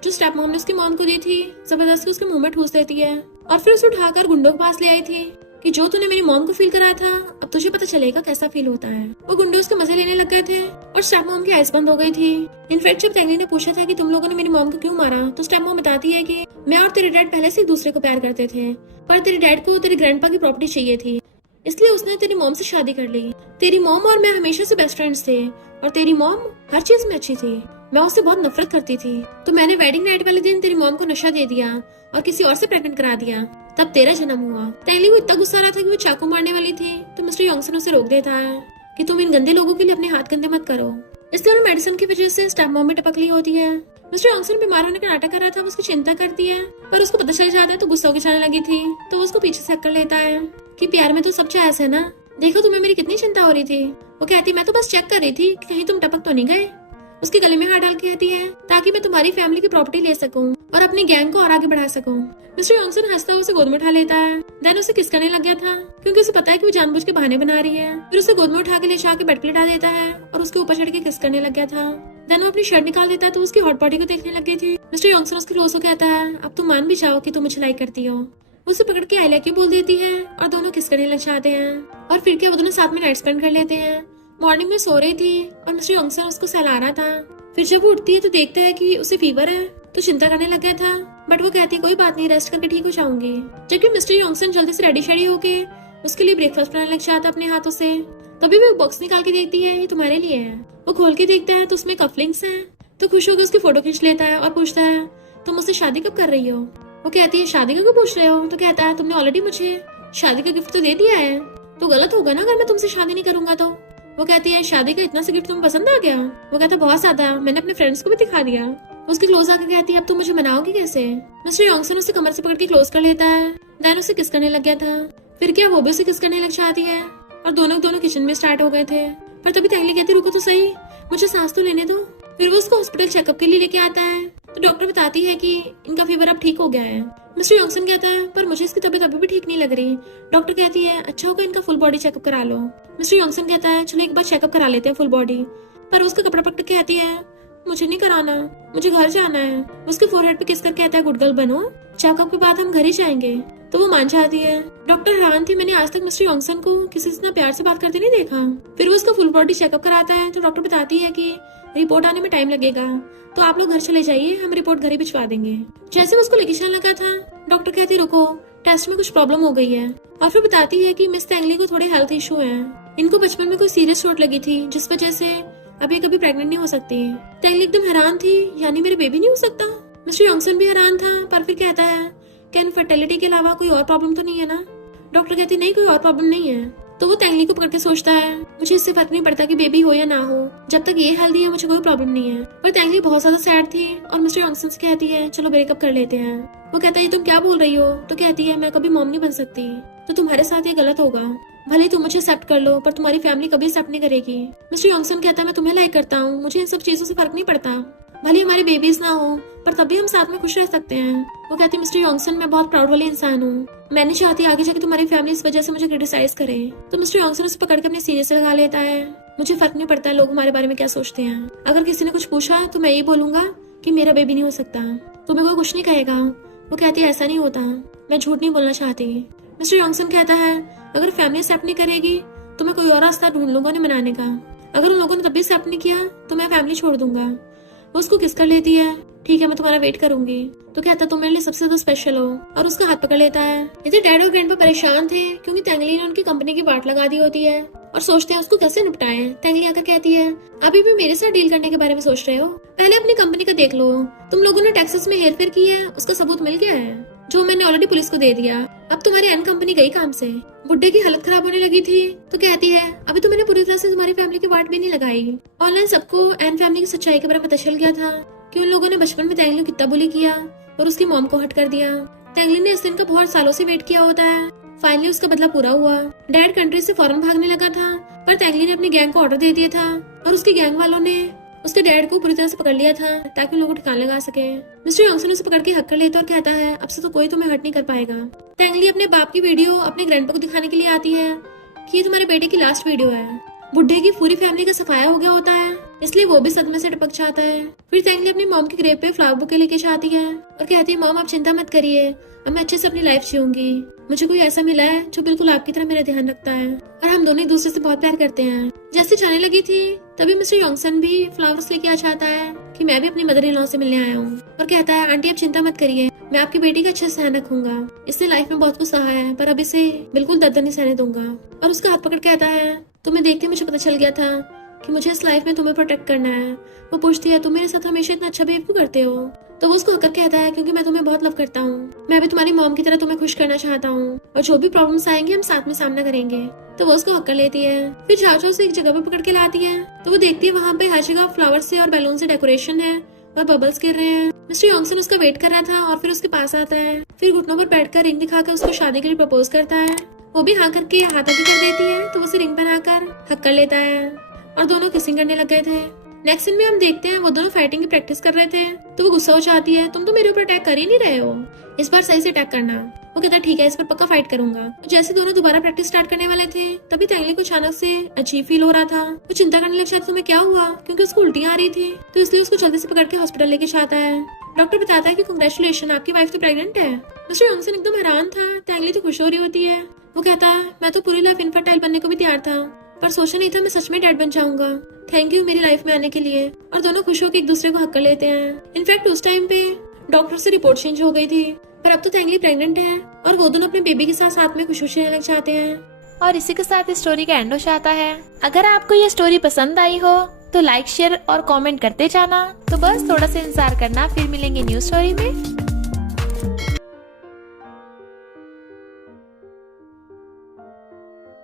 जो स्टेप मॉम ने उसकी मॉम को दी थी। जबरदस्ती उसके मुंह में ठूस देती है और फिर उसे उठाकर गुंडों के पास ले आई थी कि जो तूने मेरी मॉम को फील कराया था अब तुझे पता चलेगा कैसा फील होता है। वो गुंडे उसके मजे लेने लग गए थे और स्टेप मॉम की आइस बंद हो गई थी। इनफैक्ट जब तैंगली ने पूछा था कि तुम लोगों ने मेरी मॉम को क्यों मारा तो स्टेप मॉम बताती है कि मैं और तेरे डैड पहले से एक दूसरे को प्यार करते थे पर तेरे डैड को तेरे ग्रैंडपा की प्रॉपर्टी चाहिए थी इसलिए उसने तेरी मॉम से शादी कर ली। तेरी मॉम और मैं हमेशा से बेस्ट फ्रेंड्स थे और तेरी मॉम हर चीज में अच्छी थी, मैं उससे बहुत नफरत करती थी। तो मैंने वेडिंग नाइट वाले दिन तेरी मॉम को नशा दे दिया और किसी और से प्रेग्नेंट करा दिया, तब तेरा जन्म हुआ। तैंगली को इतना गुस्सा आ रहा था कि वो चाकू मारने वाली थी तो मिस्टर यॉन्गसन उसे रोक देता है कि तुम इन गंदे लोगों के लिए अपने हाथ गंदे मत करो। इस दौरान मेडिसिन की वजह से स्टेप मॉम में टपक ली होती है। मिस्टर यॉन्गसन बीमार होने का नाटक कर रहा था, वो उसकी चिंता करती है पर उसको पता चल जाता है तो गुस्सा होकर जाने लगी थी तो वो उसको पीछे से कर लेता है कि प्यार में तो सब जायज है ना, देखो तुम्हें मेरी कितनी चिंता हो रही थी। वो कहती मैं तो बस चेक कर रही थी कि कहीं तुम टपक तो नहीं गए। उसके गले में हाथ डाल के कहती है ताकि मैं तुम्हारी फैमिली की प्रॉपर्टी ले सकूं और अपनी गैंग को और आगे बढ़ा सकूं। मिस्टर यॉन्गसन हंसता हुआ उसे गोद में उठा लेता है। देन उसे किस करने लग गया था क्योंकि उसे पता है कि वो जानबूझ के बहाने बना रही है। फिर उसे गोद में उठा के ले जाके बेड पे लिटा देता है और उसके ऊपर चढ़ के किस करने लग गया था। देन वो अपनी शर्ट निकाल देता है तो उसकी हॉट बॉडी को देखने लग गई थी। मिस्टर यॉन्गसन उसके क्लोज हो कहता है अब तुम मान भी जाओ कि तुम मुझे लाइक करती हो। उसे पकड़ के आई लव यू बोल देती है और दोनों किस करने लग जाते हैं और फिर क्या वो दोनों साथ में नाइट स्पेंड कर लेते हैं। मॉर्निंग में सो रही थी और मिस्टर यॉन्गसन उसको सहला रहा था। फिर जब वो उठती है तो देखता है कि उसे फीवर है तो चिंता करने लग गया था बट वो कहती है कोई बात नहीं, रेस्ट करके ठीक हो जाऊंगी। जबकि मिस्टर यॉन्गसन जल्दी से रेडी शेडी होके उसके लिए ब्रेकफास्ट बनाने लग जाता अपने हाथों से। तभी वो बॉक्स निकाल के देखती है ये तुम्हारे लिए है। वो खोल के देखता है तो उसमें कफलिंग्स हैं तो खुश होकर उसकी फोटो खींच लेता है और पूछता है तुम मुझसे शादी कब कर रही हो। वो कहती है शादी का क्यों पूछ रहे हो। तो कहता है तुमने ऑलरेडी मुझे शादी का गिफ्ट तो दे दिया है, तो गलत होगा ना अगर मैं तुमसे शादी नहीं करूंगा तो। वो कहती है शादी का इतना सा गिफ्ट तुम्हें पसंद आ गया। वो कहता है बहुत ज्यादा, मैंने अपने फ्रेंड्स को भी दिखा दिया। उसकी क्लोज आकर कहती है अब तुम मुझे मनाओगी कैसे। मिस्टर यॉन्गसन उसे कमर से पकड़ के क्लोज कर लेता है, देन उसे किस करने लग गया था। फिर क्या वो भी उसे किस करने लग जाती है और दोनों किचन में स्टार्ट हो गए थे। पर तभी तैंगली कहती रुको तो सही, मुझे सांस तो लेने दो। फिर वो उसको हॉस्पिटल चेकअप के लिए लेके आता है, तो डॉक्टर बताती है कि इनका फीवर अब ठीक हो गया है। मिस्टर यॉन्गसन कहता है पर मुझे इसकी तबीयत अभी भी ठीक नहीं लग रही। डॉक्टर कहती है अच्छा होगा इनका फुल बॉडी चेकअप करा लो। मिस्टर यॉन्गसन कहता है चलो एक बार चेकअप करा लेते हैं फुल बॉडी। पर उसका कपड़ा पकड़ के कहती है मुझे नहीं कराना, मुझे घर जाना है। उसके फोरहेड पे किस कर कहता है गुड गर्ल बनो, चेकअप के बाद हम घर ही जाएंगे। तो वो मान जाती है। डॉक्टर हैरान थी, मैंने आज तक मिस्टर यॉन्गसन को किसी से इतना प्यार से बात करते नहीं देखा। फिर वो उसका फुल बॉडी चेकअप कराता है, तो डॉक्टर बताती है कि रिपोर्ट आने में टाइम लगेगा, तो आप लोग घर चले जाइए, हम रिपोर्ट घर ही भिजवा देंगे। जैसे वो उसको लेके चलने लगा था, डॉक्टर कहती रुको टेस्ट में कुछ प्रॉब्लम हो गई है। और फिर बताती है कि मिस तैंगली को थोड़े हेल्थ इशू है, इनको बचपन में कोई सीरियस चोट लगी थी जिस वजह से अभी कभी प्रेग्नेंट नहीं हो सकती। तैंगली एकदम हैरान थी, यानी मेरे बेबी नहीं हो सकता। मिस्टर यॉन्गसन भी हैरान था, पर फिर कहता है क्या इनफर्टिलिटी के अलावा कोई और प्रॉब्लम तो नहीं है ना। डॉक्टर कहती नहीं कोई और प्रॉब्लम नहीं है। तो वो तैंगली को पकड़ के सोचता है मुझे इससे फर्क नहीं पड़ता कि बेबी हो या ना हो, जब तक ये हेल्दी है मुझे कोई प्रॉब्लम नहीं है। पर तैंगली बहुत ज्यादा सैड थी और मिस्टर यॉन्गसन से कहती है चलो ब्रेकअप कर लेते हैं। वो कहता है तुम क्या बोल रही हो। तो कहती है मैं कभी मॉम नहीं बन सकती, तो तुम्हारे साथ ये गलत होगा। भले तुम मुझे एक्सेप्ट कर लो पर तुम्हारी फैमिली कभी एक्सेप्ट नहीं करेगी। मिस्टर यॉन्गसन कहता है मैं तुम्हें लाइक करता हूँ, मुझे इन सब चीजों से फर्क नहीं पड़ता, भले हमारे बेबीज ना हो पर तब भी हम साथ में खुश रह सकते हैं। वो कहती है मिस्टर यॉन्गसन मैं बहुत प्राउड वाली इंसान हूँ, मैं नहीं चाहती आगे जाके तुम्हारी फैमिली इस वजह से मुझे क्रिटिसाइज करे। तो मिस्टर यॉन्गसन उसे पकड़ के अपने सीने से लगा लेता है, मुझे फर्क नहीं पड़ता लोग हमारे बारे में क्या सोचते हैं, अगर किसी ने कुछ पूछा तो मैं ये बोलूंगा कि मेरा बेबी नहीं हो सकता, तुम्हें कोई कुछ नहीं कहेगा। वो कहती है ऐसा नहीं होता, मैं झूठ नहीं बोलना चाहती। मिस्टर यॉन्गसन कहता है अगर फैमिली एक्सेप्ट नहीं करेगी तो मैं कोई और रास्ता ढूंढ लूंगा उन्हें मनाने का, अगर उन लोगों ने तब भी एक्सेप्ट नहीं किया तो मैं फैमिली छोड़ दूंगा। वो उसको किस कर लेती है, ठीक है मैं तुम्हारा वेट करूंगी। तो कहता तुम मेरे लिए सबसे ज्यादा स्पेशल हो, और उसका हाथ पकड़ लेता है। इधर डैड और ग्रैंडपा परेशान थे क्योंकि तैंगली ने उनकी कंपनी की बाट लगा दी होती है और सोचते हैं उसको कैसे निपटाएं। तैंगली आकर कहती है अभी भी मेरे साथ डील करने के बारे में सोच रहे हो, पहले अपनी कंपनी का देख लो। तुम लोगों ने टैक्सेस में हेरफेर की है, उसका सबूत मिल गया है जो मैंने ऑलरेडी पुलिस को दे दिया। अब तुम्हारी एन कंपनी गई काम से। बुड्ढे की हालत खराब होने लगी थी तो कहती है अभी तो मैंने पूरी तरह से तुम्हारी फैमिली की बाट भी नहीं लगाई। ऑनलाइन सबको एन फैमिली की सच्चाई के बारे में पता चल गया था कि उन लोगों ने बचपन में तैंगली को कितना बुली किया और उसकी मॉम को हट कर दिया। तैंगली ने इस दिन का बहुत सालों से वेट किया होता है, फाइनली उसका बदला पूरा हुआ। डैड कंट्री से फौरन भागने लगा था पर तैंगली ने अपनी गैंग को ऑर्डर दे दिया था और उसकी गैंग वालों ने उसके डैड को पूरी तरह से पकड़ लिया था ताकि उन लोगों को ठिकाने लगा सके। मिस्टर यॉन्गसन उसे पकड़ के हक कर लेता और कहता है अब से तो कोई तुम्हें हर्ट नहीं कर पाएगा। तैंगली अपने बाप की वीडियो अपने ग्रैंडपा को दिखाने के लिए आती है कि ये तुम्हारे बेटे की लास्ट वीडियो है। बुड्ढे की पूरी फैमिली का सफाया हो गया होता है, इसलिए वो भी सदमे से टपक जाता है। फिर तैंगली अपनी मॉम की ग्रेव पे फ्लावर बुके लेके जाती है और कहती है मॉम आप चिंता मत करिए, अब मैं अच्छे से अपनी लाइफ जीऊंगी। मुझे कोई ऐसा मिला है जो बिल्कुल आपकी तरह मेरा ध्यान रखता है और हम दोनों एक दूसरे से बहुत प्यार करते हैं। जैसे जाने लगी थी तभी मिस्टर यॉन्गसन भी फ्लावर्स लेके आ जाता है कि मैं भी अपनी मदर इन लॉ से मिलने आया हूँ और कहता है आंटी आप चिंता मत करिए, मैं आपकी बेटी का अच्छे से ध्यान रखूंगा, इसने लाइफ में बहुत कुछ सहा है पर अब इसे बिल्कुल दर्द नहीं सहने दूंगा। और उसका हाथ पकड़ कहता है तुम्हें देखते मुझे पता चल गया था कि मुझे इस लाइफ में तुम्हें प्रोटेक्ट करना है। वो पूछती है तुम मेरे साथ हमेशा इतना अच्छा बिहेव क्यों करते हो। तो वो उसको हकर कहता है क्योंकि मैं तुम्हें बहुत लव करता हूँ, मैं भी तुम्हारी मॉम की तरह तुम्हें खुश करना चाहता हूँ और जो भी प्रॉब्लम्स आएंगे हम साथ में सामना करेंगे। तो वो उसको हक कर लेती है। फिर चाचो से एक जगह पे पकड़ के लाती है तो वो देखती है वहाँ पे हर जगह फ्लावर से और बैलून से डेकोरेशन है और बबल्स गिर रहे हैं। मिस्टर यॉन्गसन उसका वेट कर रहा था और फिर उसके पास आता है, फिर घुटनों पर बैठकर रिंग दिखाकर उसको शादी के लिए प्रपोज करता है। वो भी हाँ करके हाथ आगे कर देती है तो वो उसे रिंग पहनाकर हक कर लेता है और दोनों किसिंग करने लग गए थे। नेक्स्ट सीन में हम देखते हैं वो दोनों फाइटिंग की प्रैक्टिस कर रहे थे तो वो गुस्सा हो जाती है तुम तो मेरे ऊपर अटैक कर ही नहीं रहे हो, इस बार सही से अटैक करना। वो कहता है ठीक है इस पर पक्का फाइट करूंगा। तो जैसे दोनों दोबारा प्रैक्टिस स्टार्ट करने वाले थे तभी तैंगली को अचानक से अजीब फील हो रहा था। वो चिंता करने लग जाता तुम्हें क्या हुआ, क्योंकि उसको उल्टियां आ रही थी तो इसलिए उसको जल्दी से पकड़ के हॉस्पिटल लेके जाता है। डॉक्टर बताता है कि कांग्रेचुलेशन आपकी वाइफ तो प्रेग्नेंट है। मिस्टर यॉन्गसन एकदम हैरान था, तैंगली तो खुश हो रही होती है। वो कहता है मैं तो पूरी लाइफ इनफर्टाइल बनने को भी तैयार था पर सोचा नहीं था मैं सच में डैड बन जाऊंगा, थैंक यू मेरी लाइफ में आने के लिए। और दोनों खुश होकर एक दूसरे को हक कर लेते हैं। इनफैक्ट उस टाइम पे डॉक्टर से रिपोर्ट चेंज हो गई थी पर अब तो तैंगली प्रेग्नेंट है और वो दोनों अपने बेबी के साथ साथ में खुशी रहने लग जाते हैं। और इसी के साथ इस स्टोरी का एंड हो जाता है। अगर आपको ये स्टोरी पसंद आई हो तो लाइक शेयर और कमेंट करते जाना। तो बस थोड़ा सा इंतजार करना, फिर मिलेंगे न्यू स्टोरी में।